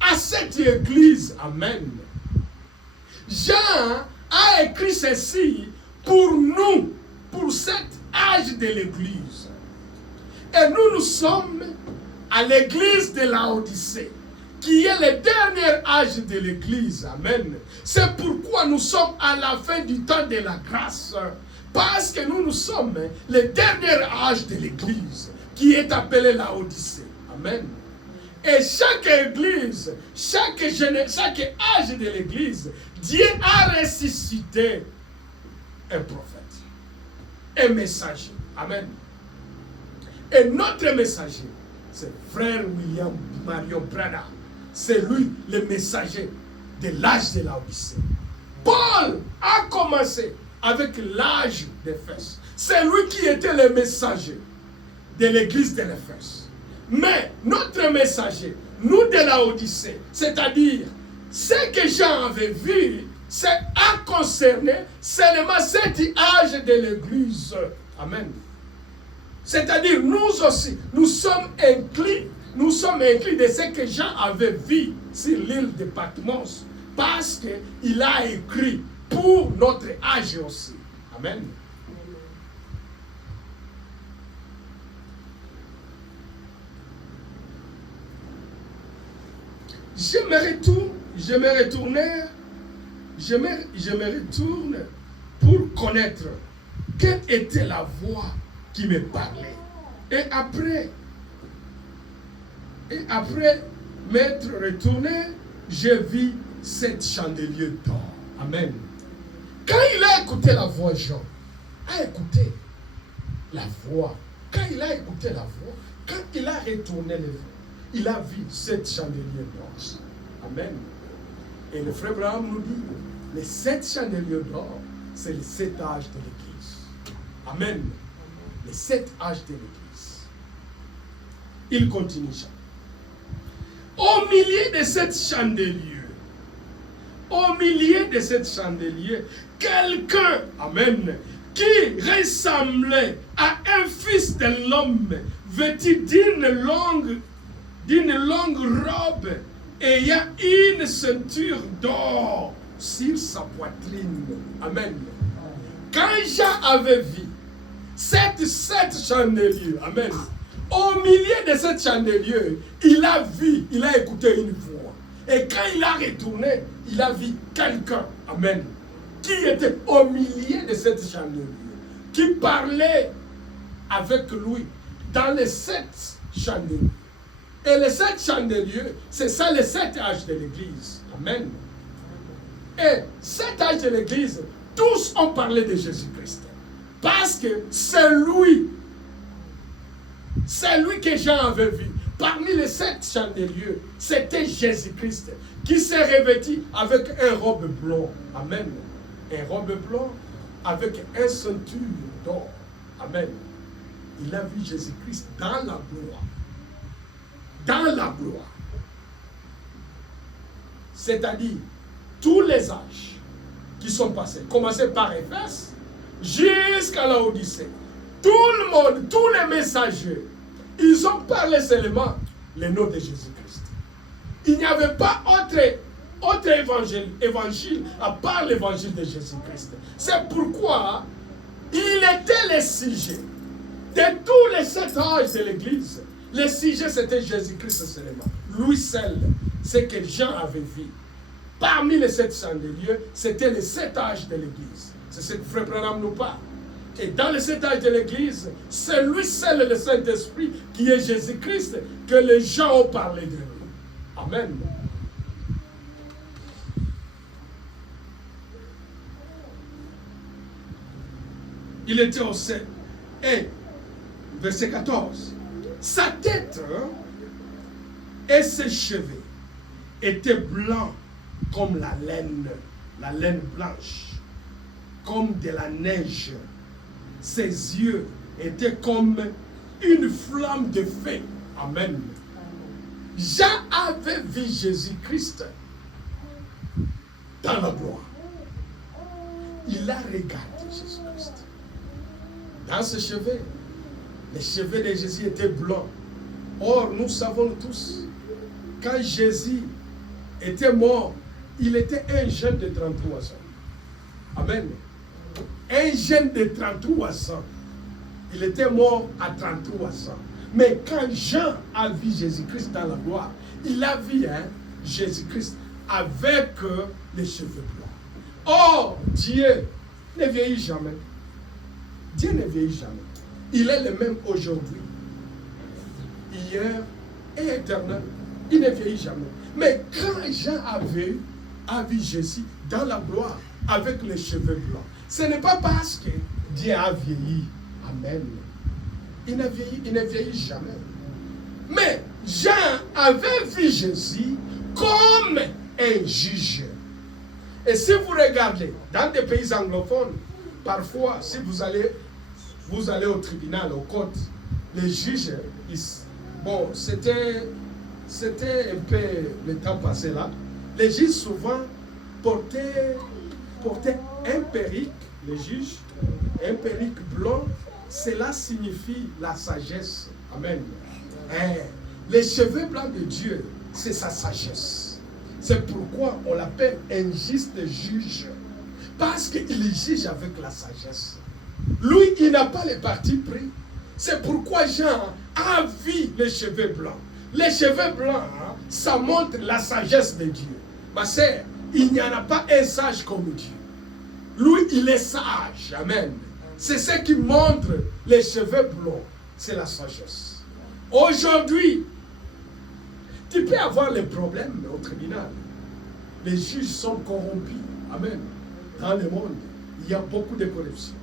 à cette église, amen. Jean a écrit ceci pour nous, pour cet âge de l'église. Et nous sommes à l'église de Laodicée, qui est le dernier âge de l'église. Amen. C'est pourquoi nous sommes à la fin du temps de la grâce. Parce que nous sommes le dernier âge de l'église, qui est appelé Laodicée. Amen. Et chaque église, chaque âge de l'église, Dieu a ressuscité un prophète, un messager. Amen. Et notre messager, c'est frère William Marion Branham. C'est lui le messager de l'âge de Laodicée. Paul a commencé avec l'âge d'Éphèse. C'est lui qui était le messager de l'église de l'Éphèse. Mais notre messager, nous de Laodicée, c'est-à-dire ce que Jean avait vu, c'est à concerner seulement cet âge de l'église. Amen. C'est-à-dire, nous aussi, nous sommes inclus de ce que Jean avait vu sur l'île de Patmos, parce qu'il a écrit pour notre âge aussi. Amen. Je me retourne pour connaître quelle était la voix qui me parlait. Et après m'être retourné, je vis 7 chandeliers d'or. Amen. Quand il a écouté la voix, Jean a écouté la voix. Quand il a écouté la voix, quand il a retourné les voix, il a vu 7 chandeliers d'or. Amen. Et le frère Abraham nous dit, les 7 chandeliers d'or, c'est les 7 âges de l'église. Amen. Les 7 âges de l'église. Il continue. Au milieu de 7 chandeliers, quelqu'un, amen, qui ressemblait à un fils de l'homme, vêtu d'une longue robe, ayant une ceinture d'or sur sa poitrine. Amen. Quand Jean avait vu 7 chandeliers, amen, au milieu de 7 chandeliers, il a écouté une voix. Et quand il a retourné, il a vu quelqu'un, amen, qui était au milieu de 7 chandeliers, qui parlait avec lui dans les 7 chandeliers. Et les 7 chandeliers, c'est ça les 7 âges de l'Église. Amen. Et 7 âges de l'Église, tous ont parlé de Jésus-Christ. Parce que c'est lui que Jean avait vu. Parmi les 7 chandeliers, c'était Jésus-Christ qui s'est revêtu avec un robe blanc. Amen. Un robe blanc avec un ceinture d'or. Amen. Il a vu Jésus-Christ dans la gloire. Dans la gloire. C'est-à-dire, tous les âges qui sont passés, commencé par Éphèse, jusqu'à la Odyssée, tout le monde, tous les messagers, ils ont parlé seulement le nom de Jésus-Christ. Il n'y avait pas autre évangile à part l'évangile de Jésus-Christ. C'est pourquoi il était le sujet de tous les 7 âges de l'Église. Le sujet, c'était Jésus-Christ seulement. Lui seul, c'est que Jean avait vu. Parmi les 7 chandeliers, c'était les 7 âges de l'Église. C'est ce que Frère Branham nous parle. Et dans les 7 âges de l'Église, c'est lui seul, le Saint-Esprit, qui est Jésus-Christ, que les gens ont parlé de lui. Amen. Il était au sein. Et, verset 14, sa tête et ses cheveux étaient blancs comme la laine blanche, comme de la neige. Ses yeux étaient comme une flamme de feu. Amen. Jean avait vu Jésus-Christ dans la gloire. Il a regardé Jésus-Christ. Dans ses cheveux, les cheveux de Jésus étaient blancs. Or, nous savons tous, quand Jésus était mort, il était un jeune de 33 ans. Amen. Un jeune de 33 ans. Il était mort à 33 ans. Mais quand Jean a vu Jésus-Christ dans la gloire, il a vu Jésus-Christ avec les cheveux blancs. Or, Dieu ne vieillit jamais. Dieu ne vieillit jamais. Il est le même aujourd'hui, hier et éternel. Il ne vieillit jamais. Mais quand Jean a vu Jésus dans la gloire avec les cheveux blancs, ce n'est pas parce que Dieu a vieilli. Amen. Il ne vieillit jamais. Mais Jean avait vu Jésus comme un juge. Et si vous regardez dans des pays anglophones, parfois, si vous allez au tribunal, aux côtes, les juges, bon, c'était un peu le temps passé là. Les juges souvent portaient un perruque, les juges, un perruque blanc. Cela signifie la sagesse. Amen. Les cheveux blancs de Dieu, c'est sa sagesse. C'est pourquoi on l'appelle un juste juge. Parce qu'il juge avec la sagesse. Lui, il n'a pas les partis pris. C'est pourquoi Jean a vu les cheveux blancs. Les cheveux blancs, ça montre la sagesse de Dieu. Ma sœur, il n'y en a pas un sage comme Dieu. Lui, il est sage. Amen. C'est ce qui montre les cheveux blancs. C'est la sagesse. Aujourd'hui, tu peux avoir les problèmes au tribunal. Les juges sont corrompus. Amen. Dans le monde, il y a beaucoup de corruption.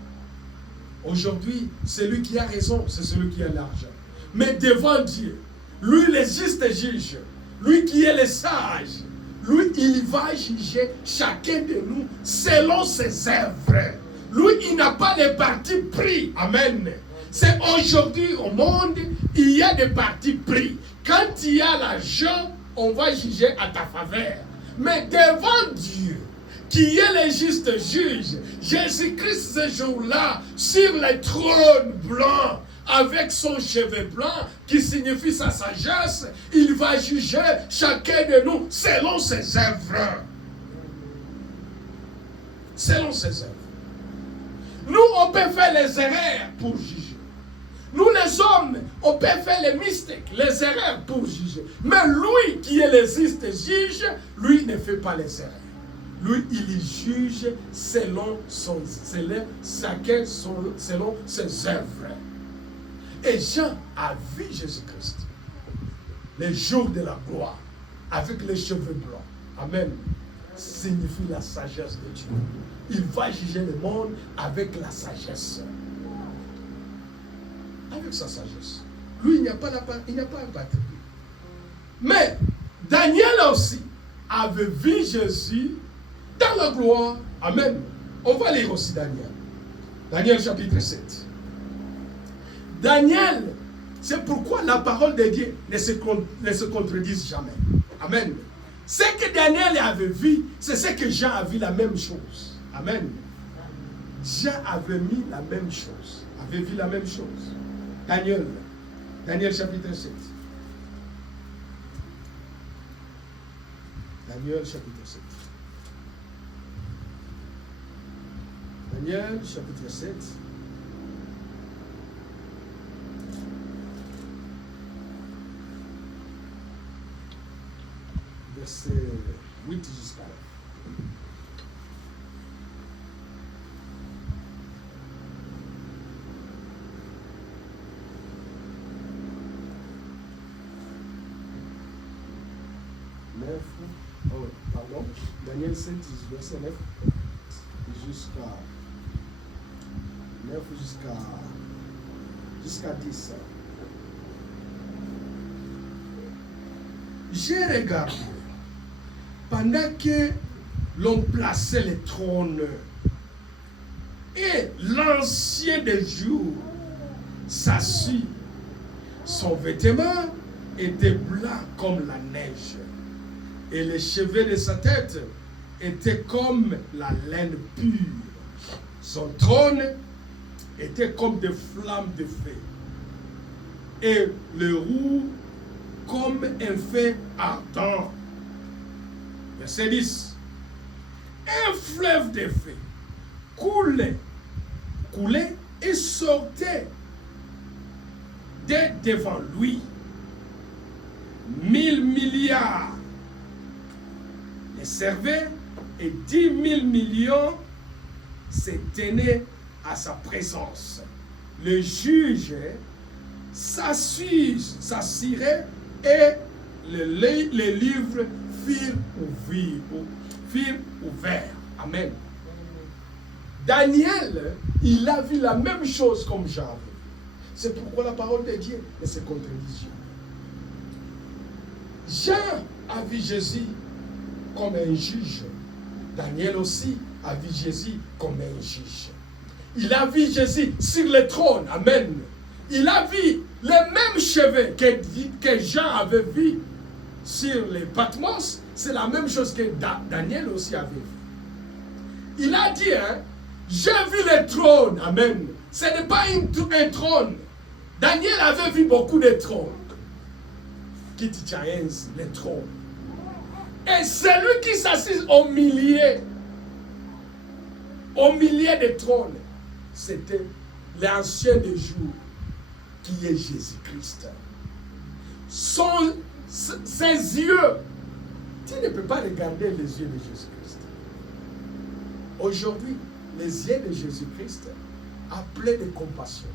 Aujourd'hui, celui qui a raison, c'est celui qui a l'argent. Mais devant Dieu, lui, le juste juge, lui qui est le sage, lui, il va juger chacun de nous selon ses œuvres. Lui, il n'a pas les partis pris. Amen. C'est aujourd'hui au monde, il y a des partis pris. Quand il y a l'argent, on va juger à ta faveur. Mais devant Dieu, qui est le juste juge, Jésus-Christ ce jour-là, sur le trône blanc, avec son cheveu blanc, qui signifie sa sagesse, il va juger chacun de nous selon ses œuvres. Selon ses œuvres. Nous, on peut faire les erreurs pour juger. Nous, les hommes, on peut faire les mystères, les erreurs pour juger. Mais lui, qui est le juste juge, lui ne fait pas les erreurs. Lui, il juge selon ses œuvres. Et Jean a vu Jésus-Christ. Les jours de la gloire, avec les cheveux blancs. Amen. Signifie la sagesse de Dieu. Il va juger le monde avec la sagesse. Avec sa sagesse. Lui, il n'y a pas un batterie. Mais Daniel aussi avait vu Jésus dans la gloire. Amen. On va lire aussi Daniel. Daniel chapitre 7. Daniel, c'est pourquoi la parole de Dieu ne se contredit jamais. Amen. Ce que Daniel avait vu, c'est ce que Jean a vu la même chose. Amen. Jean avait mis la même chose. Avait vu la même chose. Daniel chapitre 7. Daniel chapitre 7. Daniel chapitre 7. Verset 8 jusqu'à là. Pardon, Daniel 7, verset 9 jusqu'à 10. J'ai regardé pendant que l'on plaçait les trônes et l'ancien des jours s'assit. Son vêtement était blanc comme la neige. Et les cheveux de sa tête étaient comme la laine pure. Son trône était comme des flammes de feu. Et le roue comme un feu ardent. Verset 10. Un fleuve de feu coulait et sortait de devant lui. 1000 milliards les servaient et 10 000 millions se tenaient à sa présence. Le juge s'assirait et les livres furent ouverts. Amen. Daniel, il a vu la même chose comme Jean. C'est pourquoi la parole de Dieu ne se contredit jamais. Jean a vu Jésus comme un juge. Daniel aussi a vu Jésus comme un juge. Il a vu Jésus sur le trône. Amen. Il a vu les mêmes cheveux que Jean avait vu sur les Patmos. C'est la même chose que Daniel aussi avait vu. Il a dit, j'ai vu le trône. Amen. Ce n'est pas un trône. Daniel avait vu beaucoup de trônes. Qui tient les trônes. Et celui qui s'assied au milieu des trônes, c'était l'ancien des jours, qui est Jésus-Christ. Ses yeux, tu ne peux pas regarder les yeux de Jésus-Christ. Aujourd'hui, les yeux de Jésus-Christ appelés de compassion,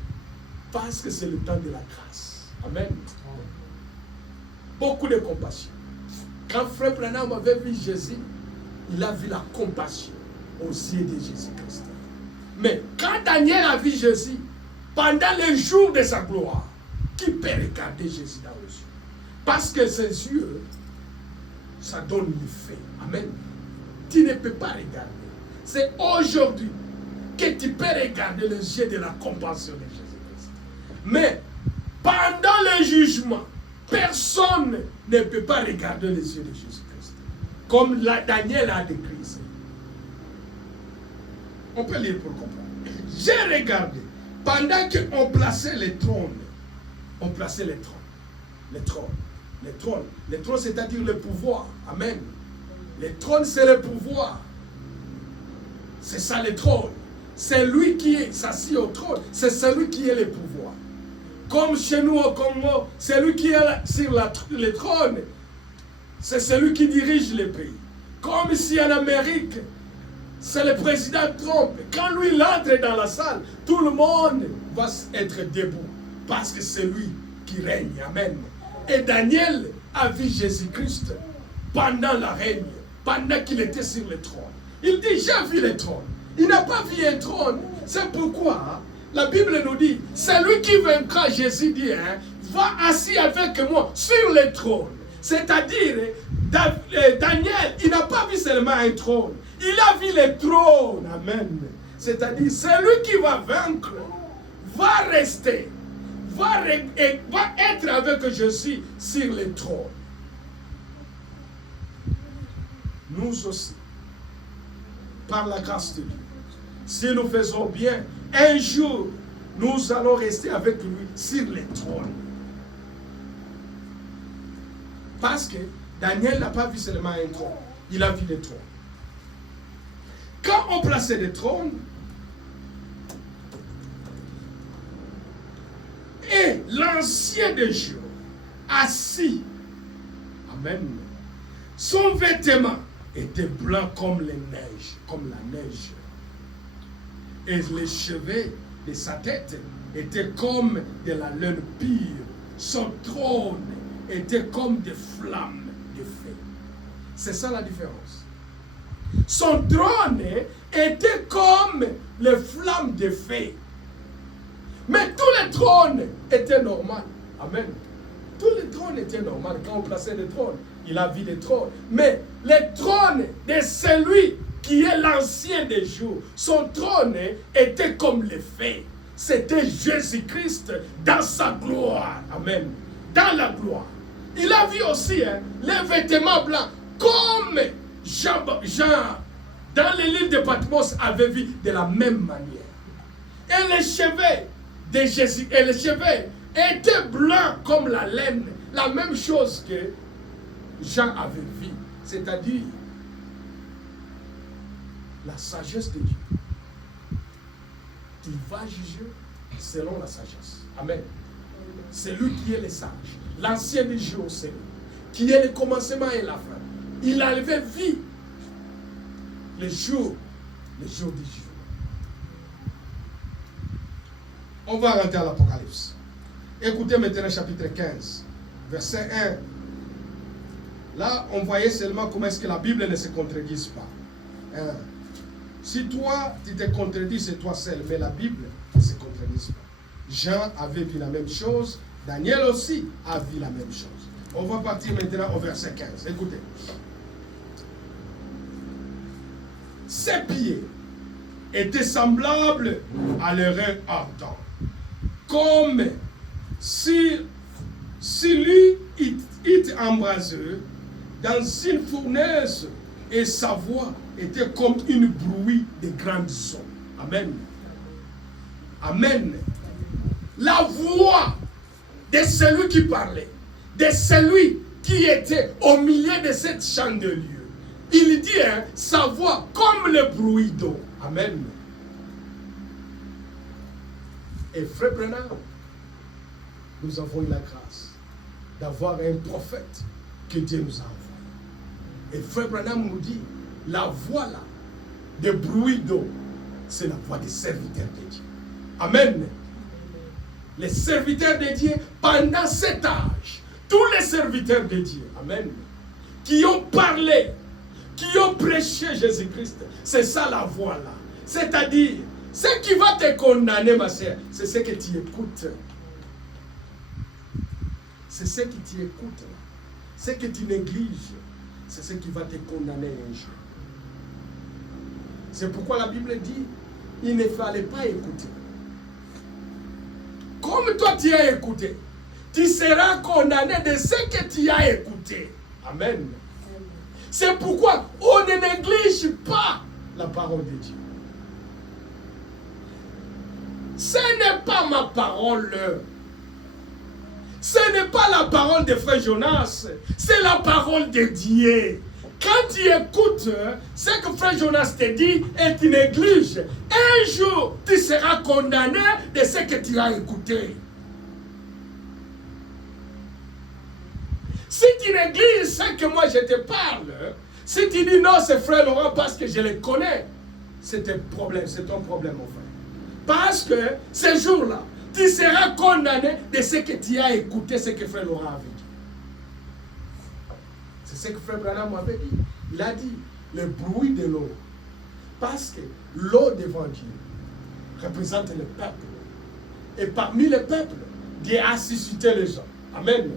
parce que c'est le temps de la grâce. Amen. Beaucoup de compassion. Quand Frère Branham avait vu Jésus, il a vu la compassion aux yeux de Jésus-Christ. Mais quand Daniel a vu Jésus, pendant les jours de sa gloire, qui peut regarder Jésus dans les yeux? Parce que ses yeux, ça donne l'effet. Amen. Tu ne peux pas regarder. C'est aujourd'hui que tu peux regarder les yeux de la compassion de Jésus-Christ. Mais pendant le jugement, personne ne peut pas regarder les yeux de Jésus-Christ. Comme Daniel a décrit. On peut lire pour comprendre. J'ai regardé. Pendant qu'on plaçait les trônes, on plaçait les trônes. Les trônes, c'est-à-dire le pouvoir. Amen. Les trônes, c'est le pouvoir. C'est ça le trône. C'est lui qui s'assied au trône. C'est celui qui est le pouvoir. Comme chez nous au Congo, celui qui est sur le trône, c'est celui qui dirige le pays. Comme ici en Amérique, c'est le président Trump. Quand lui entre dans la salle, tout le monde va être debout. parce que c'est lui qui règne. Amen. Et Daniel a vu Jésus-Christ pendant la règne, pendant qu'il était sur le trône. Il dit, j'ai vu le trône. Il n'a pas vu un trône. C'est pourquoi la Bible nous dit, celui qui vaincra, Jésus dit, va assis avec moi sur le trône. C'est-à-dire, Daniel, il n'a pas vu seulement un trône. Il a vu le trône. Amen. C'est-à-dire, celui qui va vaincre va rester, va être avec Jésus sur le trône. Nous aussi, par la grâce de Dieu, si nous faisons bien, un jour, nous allons rester avec lui sur le trône. Parce que Daniel n'a pas vu seulement un trône, il a vu le trône. Quand on plaçait le trône, et l'ancien des jours, assis, amen, son vêtement était blanc comme la neige. Et les cheveux de sa tête étaient comme de la laine pure. Son trône était comme des flammes de feu. C'est ça la différence. Son trône était comme les flammes de feu. Mais tous les trônes étaient normaux. Amen. Tous les trônes étaient normaux. Quand on plaçait les trônes, il a vu les trônes. Mais le trône de celui qui est l'ancien des jours, son trône était comme le feu. C'était Jésus-Christ dans sa gloire. Amen. Dans la gloire. Il a vu aussi les vêtements blancs, comme Jean dans les livres de Patmos avait vu de la même manière. Et les cheveux de Jésus, et les cheveux étaient blancs comme la laine. La même chose que Jean avait vu. C'est-à-dire la sagesse de Dieu. Il va juger selon la sagesse. Amen. C'est lui qui est le sage. L'ancien des jours, c'est lui. Qui est le commencement et la fin. Il avait vu les jours du jour. On va rentrer à l'Apocalypse. Écoutez maintenant chapitre 15, verset 1. Là, on voyait seulement comment est-ce que la Bible ne se contredise pas. Si toi, tu te contredis, c'est toi seul, mais la Bible ne se contredise pas. Jean avait vu la même chose, Daniel aussi a vu la même chose. On va partir maintenant au verset 15. Écoutez. Ses pieds étaient semblables à l'airain ardent, comme si lui était embrasé dans une fournaise, et sa voix était comme une bruit de grandes eaux. Amen. Amen. La voix de celui qui parlait, de celui qui était au milieu de cette chandelier. Il dit, sa voix comme le bruit d'eau. Amen. Et frère Branham, nous avons eu la grâce d'avoir un prophète que Dieu nous a envoyé. Et frère Branham nous dit, la voix là, de bruit d'eau, c'est la voix des serviteurs de Dieu. Amen. Les serviteurs de Dieu, pendant cet âge, tous les serviteurs de Dieu, amen, qui ont parlé, qui ont prêché Jésus-Christ, c'est ça la voix là. C'est-à-dire, ce qui va te condamner, ma sœur, c'est ce que tu écoutes. C'est ce que tu écoutes. Ce que tu négliges, c'est ce qui va te condamner un jour. C'est pourquoi la Bible dit, il ne fallait pas écouter. Comme toi tu as écouté, tu seras condamné de ce que tu as écouté. Amen. C'est pourquoi on ne néglige pas la parole de Dieu. Ce n'est pas ma parole. Ce n'est pas la parole de frère Jonas. C'est la parole de Dieu. Quand tu écoutes ce que frère Jonas te dit et tu négliges, un jour tu seras condamné de ce que tu as écouté. Si tu négliges ce que moi je te parle, si tu dis non, c'est frère Laurent parce que je le connais, c'est un problème, c'est ton problème mon frère. Parce que ce jour-là, Tu seras condamné de ce que tu as écouté, ce que Frère Laurent avait dit. C'est ce que Frère Branham avait dit. Il a dit, le bruit de l'eau. Parce que l'eau devant Dieu représente le peuple. Et parmi le peuple, Dieu a suscité les gens. Amen.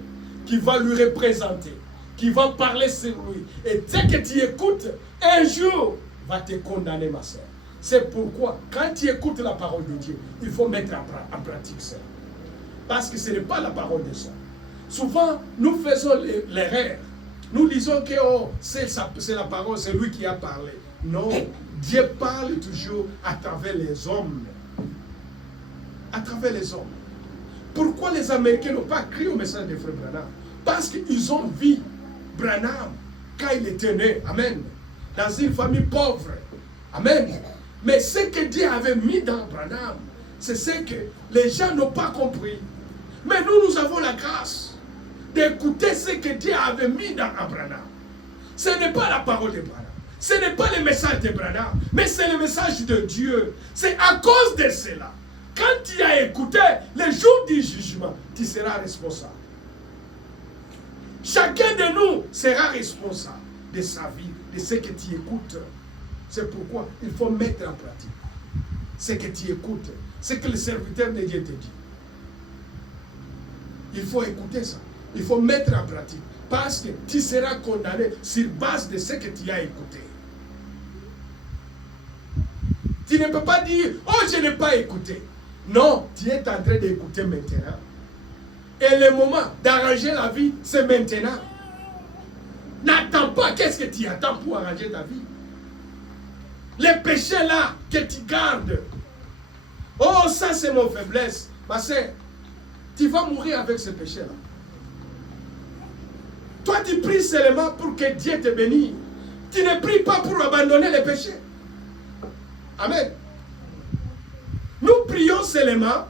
Qui va lui représenter. Qui va parler sur lui. Et ce que tu écoutes, un jour, va te condamner, ma soeur. C'est pourquoi, quand tu écoutes la parole de Dieu, il faut mettre en pratique ça. Parce que ce n'est pas la parole de ça. Souvent, nous faisons l'erreur. Nous disons que oh, c'est la parole, c'est lui qui a parlé. Non, Dieu parle toujours à travers les hommes. À travers les hommes. Pourquoi les Américains n'ont pas crié au message de Frère Branham? Parce qu'ils ont vu Branham quand il était né. Amen. Dans une famille pauvre. Amen. Mais ce que Dieu avait mis dans Branham, c'est ce que les gens n'ont pas compris. Mais nous avons la grâce d'écouter ce que Dieu avait mis dans Branham. Ce n'est pas la parole de Branham. Ce n'est pas le message de Branham. Mais c'est le message de Dieu. C'est à cause de cela. Quand tu as écouté, le jour du jugement, tu seras responsable. Chacun de nous sera responsable de sa vie, de ce que tu écoutes. C'est pourquoi il faut mettre en pratique ce que tu écoutes, ce que le serviteur de Dieu te dit. Il faut écouter ça. Il faut mettre en pratique. Parce que tu seras condamné sur base de ce que tu as écouté. Tu ne peux pas dire, oh, je n'ai pas écouté. Non, tu es en train d'écouter maintenant. Et le moment d'arranger la vie, c'est maintenant. N'attends pas, qu'est-ce que tu attends pour arranger ta vie? Les péchés là que tu gardes. Oh, ça c'est mon faiblesse. Ma soeur, tu vas mourir avec ce péché là. Toi tu pries seulement pour que Dieu te bénisse. Tu ne pries pas pour abandonner les péchés. Amen. Nous prions seulement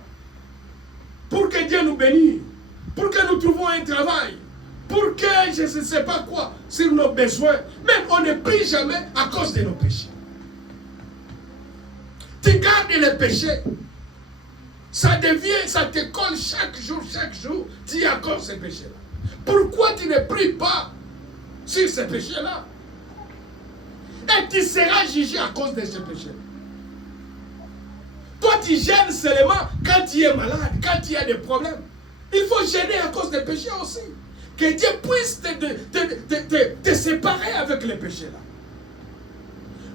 pour que Dieu nous bénisse. Pour que nous trouvons un travail. Pour que je ne sais pas quoi sur nos besoins. Même on ne prie jamais à cause de nos péchés. Tu gardes les péchés. Ça devient, ça te colle chaque jour. Tu as encore ces péchés-là. Pourquoi tu ne pries pas sur ces péchés-là? Et tu seras jugé à cause de ces péchés. Toi, tu gênes seulement quand tu es malade, quand tu as des problèmes. Il faut gêner à cause des péchés aussi. Que Dieu puisse te séparer avec les péchés-là.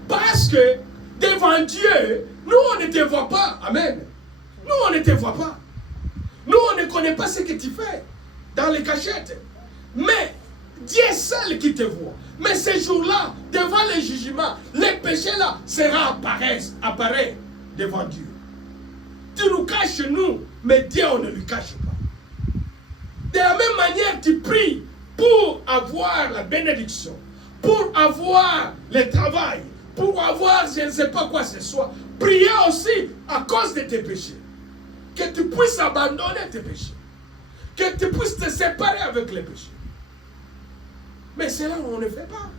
Parce que devant Dieu, nous, on ne te voit pas. Amen. Nous, on ne te voit pas. Nous, on ne connaît pas ce que tu fais dans les cachettes. Mais Dieu est seul qui te voit. Mais ce jour-là, devant le jugement, les péchés-là seront apparaître devant Dieu. Tu nous caches, nous, mais Dieu, on ne lui cache pas. De la même manière, tu pries pour avoir la bénédiction, pour avoir le travail, pour avoir je ne sais pas quoi ce soit. Priez aussi à cause de tes péchés. Que tu puisses abandonner tes péchés. Que tu puisses te séparer avec les péchés. Mais cela, on ne fait pas.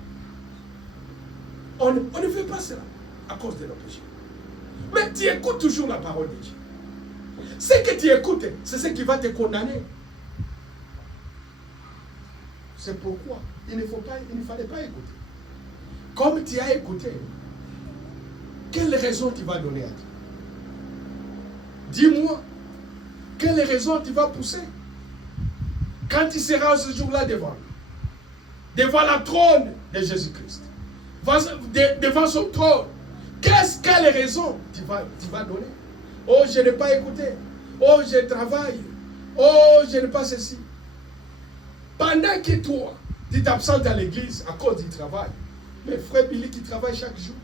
On ne fait pas cela à cause de nos péchés. Mais tu écoutes toujours la parole de Dieu. Ce que tu écoutes, c'est ce qui va te condamner. C'est pourquoi il ne fallait pas écouter. Comme tu as écouté, quelle raison tu vas donner à Dieu? Dis-moi, quelle raison tu vas pousser? Quand tu seras ce jour-là devant la trône de Jésus-Christ, devant son trône, quelle raison tu vas donner? Oh, je n'ai pas écouté. Oh, je travaille. Oh, je n'ai pas ceci. Pendant que toi, tu t'absentes à l'église à cause du travail, mais frère Billy qui travaille chaque jour,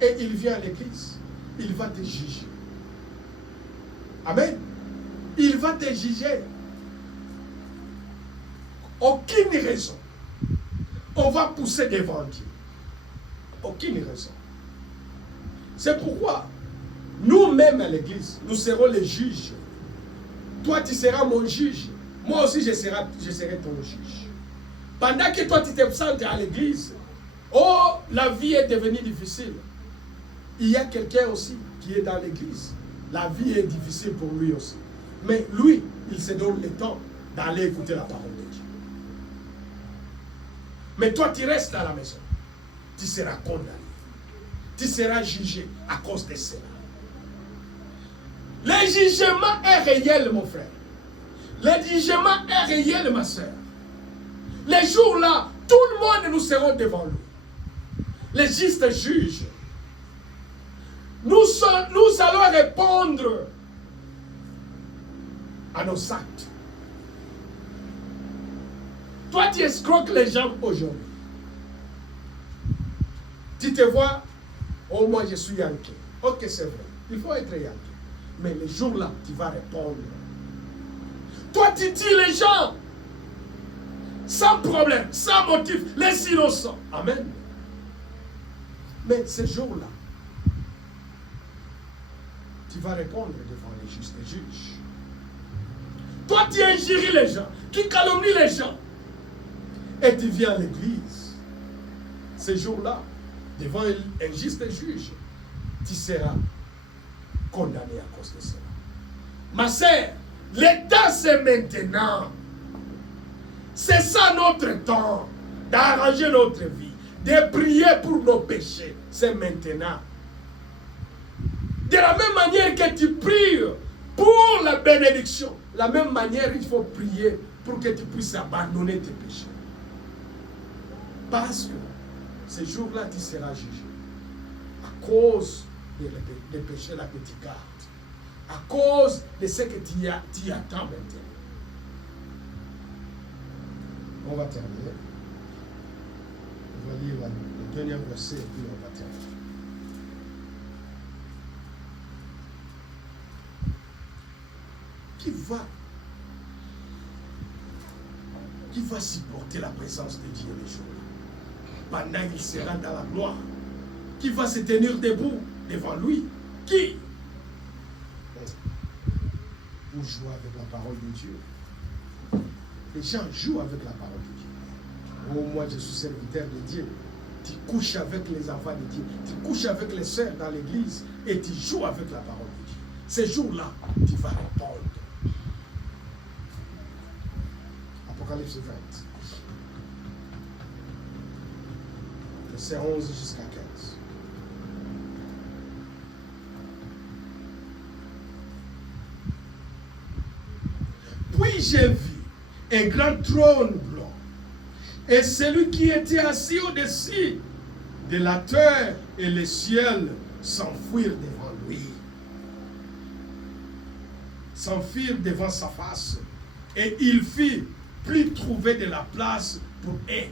et il vient à l'église, il va te juger. Amen. Il va te juger. Aucune raison. On va pousser devant Dieu. Aucune raison. C'est pourquoi, nous-mêmes à l'église, nous serons les juges. Toi, tu seras mon juge. Moi aussi, je serai ton juge. Pendant que toi, tu t'absentes à l'église, oh, la vie est devenue difficile. Il y a quelqu'un aussi qui est dans l'église. La vie est difficile pour lui aussi. Mais lui, il se donne le temps d'aller écouter la parole de Dieu. Mais toi, tu restes à la maison. Tu seras condamné. Tu seras jugé à cause de cela. Le jugement est réel, mon frère. Le jugement est réel, ma soeur. Les jours-là, tout le monde nous serons devant lui. Les justes juges. Nous allons répondre à nos actes. Toi, tu escroques les gens aujourd'hui. Tu te vois, oh, moi je suis Yankee. Ok, c'est vrai. Il faut être Yankee. Mais le jour-là, tu vas répondre. Toi, tu dis les gens sans problème, sans motif, les innocents. Amen. Mais ce jour-là, tu vas répondre devant les justes juges. Toi, tu injures les gens, tu calomnies les gens. Et tu viens à l'église. Ce jour-là, devant un juste juge, tu seras condamné à cause de cela. Ma sœur, le temps c'est maintenant. C'est ça notre temps, d'arranger notre vie, de prier pour nos péchés. C'est maintenant. De la même manière que tu pries pour la bénédiction, de la même manière il faut prier pour que tu puisses abandonner tes péchés. Parce que ce jour-là, tu seras jugé à cause des péchés là que tu gardes, à cause de ce que tu attends maintenant. On va terminer. On va lire le dernier verset et puis on va terminer. Qui va supporter la présence de Dieu les jours-là? Pendant qu'il sera dans la gloire. Qui va se tenir debout devant lui? Qui? Pour jouer avec la parole de Dieu. Les gens jouent avec la parole de Dieu. Oh, moi je suis serviteur de Dieu. Tu couches avec les enfants de Dieu. Tu couches avec les sœurs dans l'église et tu joues avec la parole de Dieu. Ces jours-là, tu vas répondre. Apocalypse 20. Verset 11 jusqu'à 15. Puis j'ai vu un grand trône blanc et celui qui était assis au-dessus de la terre et le ciel s'enfuirent devant lui. S'enfuirent devant sa face et il fit plus trouver de la place pour eux.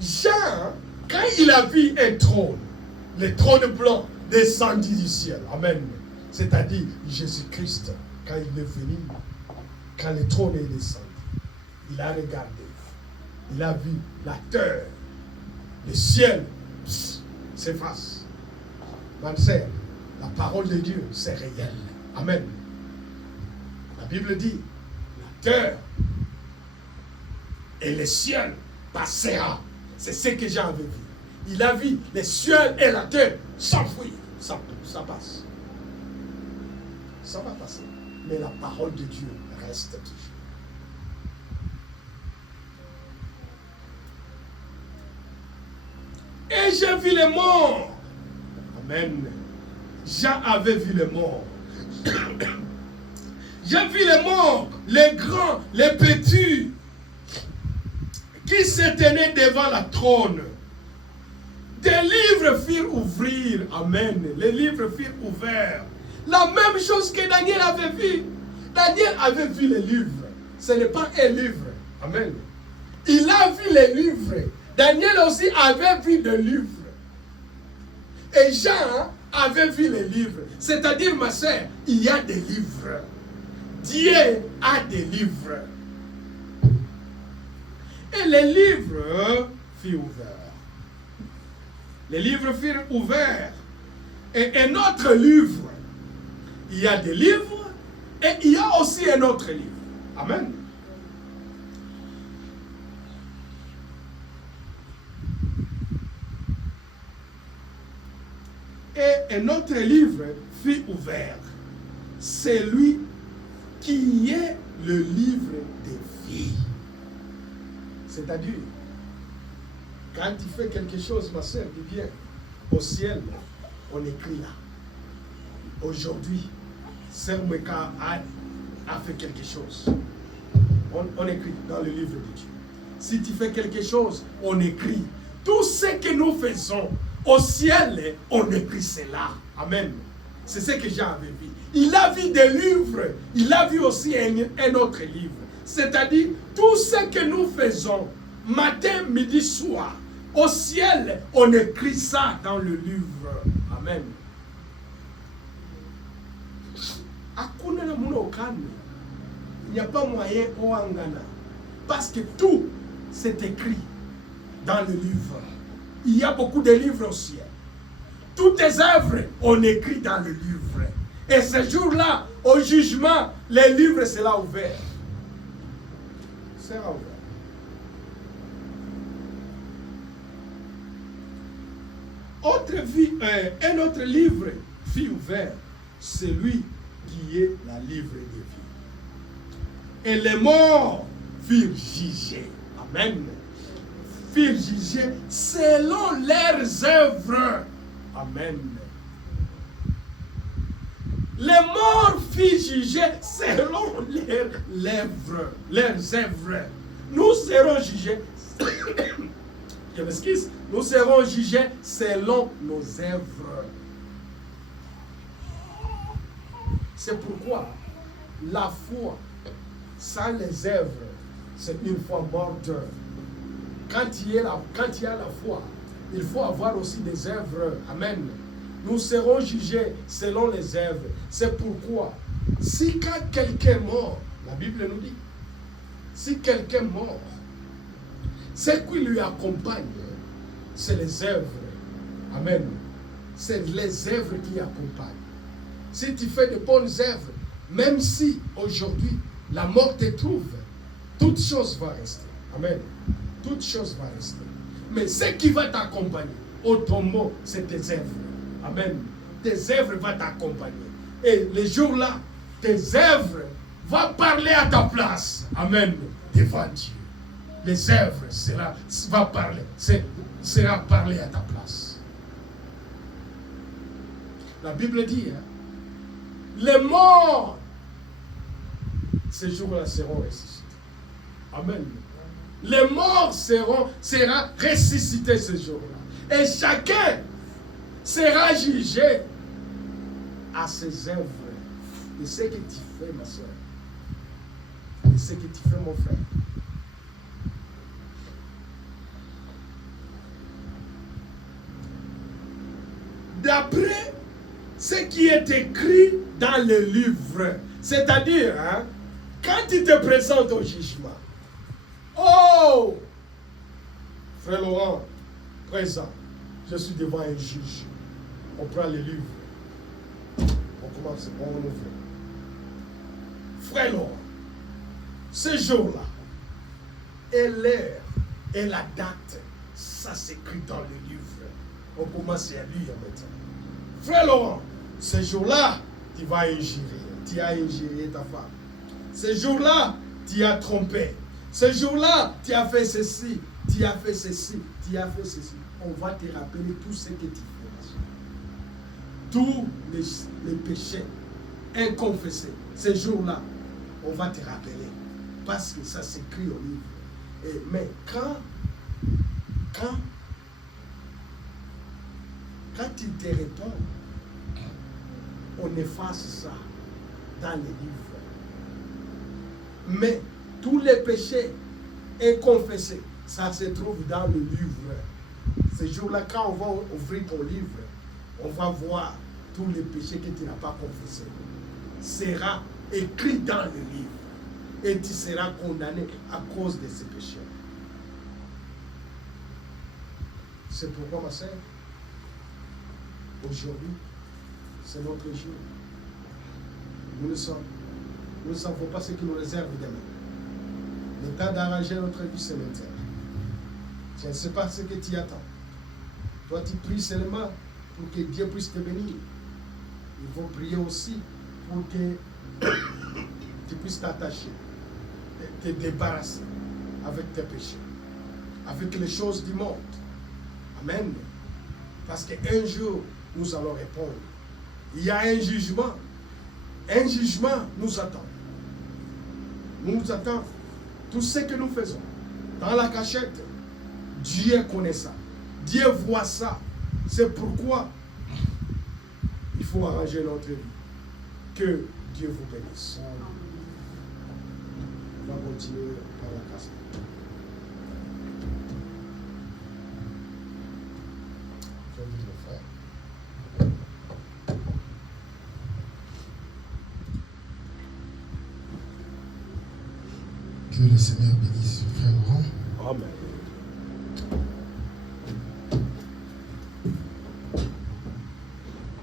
Jean, quand il a vu un trône, le trône blanc descendit du ciel. Amen. C'est-à-dire Jésus-Christ, quand il est venu, quand le trône est descendu, il a regardé. Il a vu la terre, le ciel s'efface. Ma sœur, la parole de Dieu, c'est réel. Amen. La Bible dit, la terre et le ciel passera. C'est ce que Jean avait vu. Il a vu le ciel et la terre s'enfuir. Ça passe. Ça va passer. Mais la parole de Dieu reste toujours. Et j'ai vu les morts. Amen. Jean avait vu les morts. J'ai vu les morts, les grands, les petits, qui se tenaient devant la trône. Des livres firent ouvrir. Amen. Les livres firent ouverts. La même chose que Daniel avait vu. Daniel avait vu les livres. Ce n'est pas un livre. Amen. Il a vu les livres. Daniel aussi avait vu des livres. Et Jean avait vu les livres. C'est-à-dire, ma sœur, il y a des livres. Dieu a des livres. Et les livres furent ouverts. Les livres furent ouverts. Et un autre livre. Il y a des livres et il y a aussi un autre livre. Amen. Et un autre livre fut ouvert. c'est lui qui est le livre de vie. C'est-à-dire, quand tu fais quelque chose, ma soeur, dis bien, au ciel, on écrit là. Aujourd'hui, Sœur Meka a fait quelque chose. On écrit dans le livre de Dieu. Si tu fais quelque chose, on écrit. Tout ce que nous faisons au ciel, on écrit cela. Amen. C'est ce que Jean avait vu. Il a vu des livres. Il a vu aussi un autre livre. C'est-à-dire, tout ce que nous faisons, matin, midi, soir, au ciel, on écrit ça dans le livre. Amen. Il n'y a pas moyen au Angana. Parce que tout, c'est écrit dans le livre. Il y a beaucoup de livres au ciel. Toutes tes œuvres, on écrit dans le livre. Et ce jour-là, au jugement, les livres seront ouverts. Sera ouvert. Un autre livre fut ouvert, celui qui est la livre de vie. Et les morts furent jugés. Amen. Furent jugés selon leurs œuvres. Amen. Les morts furent jugés selon leurs œuvres. Nous serons jugés. Je m'excuse. Nous serons jugés selon nos œuvres. C'est pourquoi la foi sans les œuvres, c'est une foi morte. Quand il y a la foi, il faut avoir aussi des œuvres. Amen. Nous serons jugés selon les œuvres. C'est pourquoi, si quand quelqu'un est mort, la Bible nous dit, si quelqu'un est mort, ce qui lui accompagne, c'est les œuvres. Amen. C'est les œuvres qui accompagnent. Si tu fais de bonnes œuvres, même si aujourd'hui la mort te trouve, toute chose va rester. Amen. Toute chose va rester. Mais ce qui va t'accompagner au tombeau, c'est tes œuvres. Amen. Tes œuvres vont t'accompagner. Et les jours-là, tes œuvres vont parler à ta place. Amen. Devant Dieu. Les œuvres sera parler à ta place. La Bible dit, hein, les morts, ces jours-là seront ressuscités. Amen. Les morts seront ressuscités ce jour-là. Et chacun sera jugé à ses œuvres. Et ce que tu fais, ma soeur. Et ce que tu fais, mon frère. D'après ce qui est écrit dans le livre, c'est-à-dire, hein, quand tu te présentes au jugement, oh, frère Laurent, présent, je suis devant un juge. On prend le livre. On commence, on ouvre. Frère Laurent, ce jour-là, et l'heure, et la date, ça s'écrit dans le livre. On commence à lire maintenant. Frère Laurent, ce jour-là, tu vas injurier. Tu as injurié ta femme. Ce jour-là, tu as trompé. Ce jour-là, tu as fait ceci. Tu as fait ceci. Tu as fait ceci. On va te rappeler tout ce que tu fais. Tous les péchés inconfessés. Ce jour-là, on va te rappeler. Parce que ça s'écrit au livre. Mais quand tu te retournes, on efface ça dans les livres. Mais tous les péchés inconfessés, ça se trouve dans le livre. Ce jour-là, quand on va ouvrir ton livre, on va voir tous les péchés que tu n'as pas confessés. Sera écrit dans le livre. Et tu seras condamné à cause de ces péchés. C'est pourquoi, ma sœur, aujourd'hui, c'est notre jour. Nous ne savons pas ce qui nous réserve demain. Le temps d'arranger notre vie, c'est maintenant. Je ne sais pas ce que tu attends. Toi, tu pries seulement pour que Dieu puisse te bénir. Il faut prier aussi pour que tu puisses t'attacher, te débarrasser avec tes péchés, avec les choses du monde. Amen. Parce qu'un jour, nous allons répondre. Il y a un jugement. Un jugement nous attend. Nous attend. Tout ce que nous faisons dans la cachette, Dieu connaît ça. Dieu voit ça. C'est pourquoi il faut arranger notre vie. Que Dieu vous bénisse. On va continuer par la casse. Que le Seigneur bénisse frère Laurent. Amen.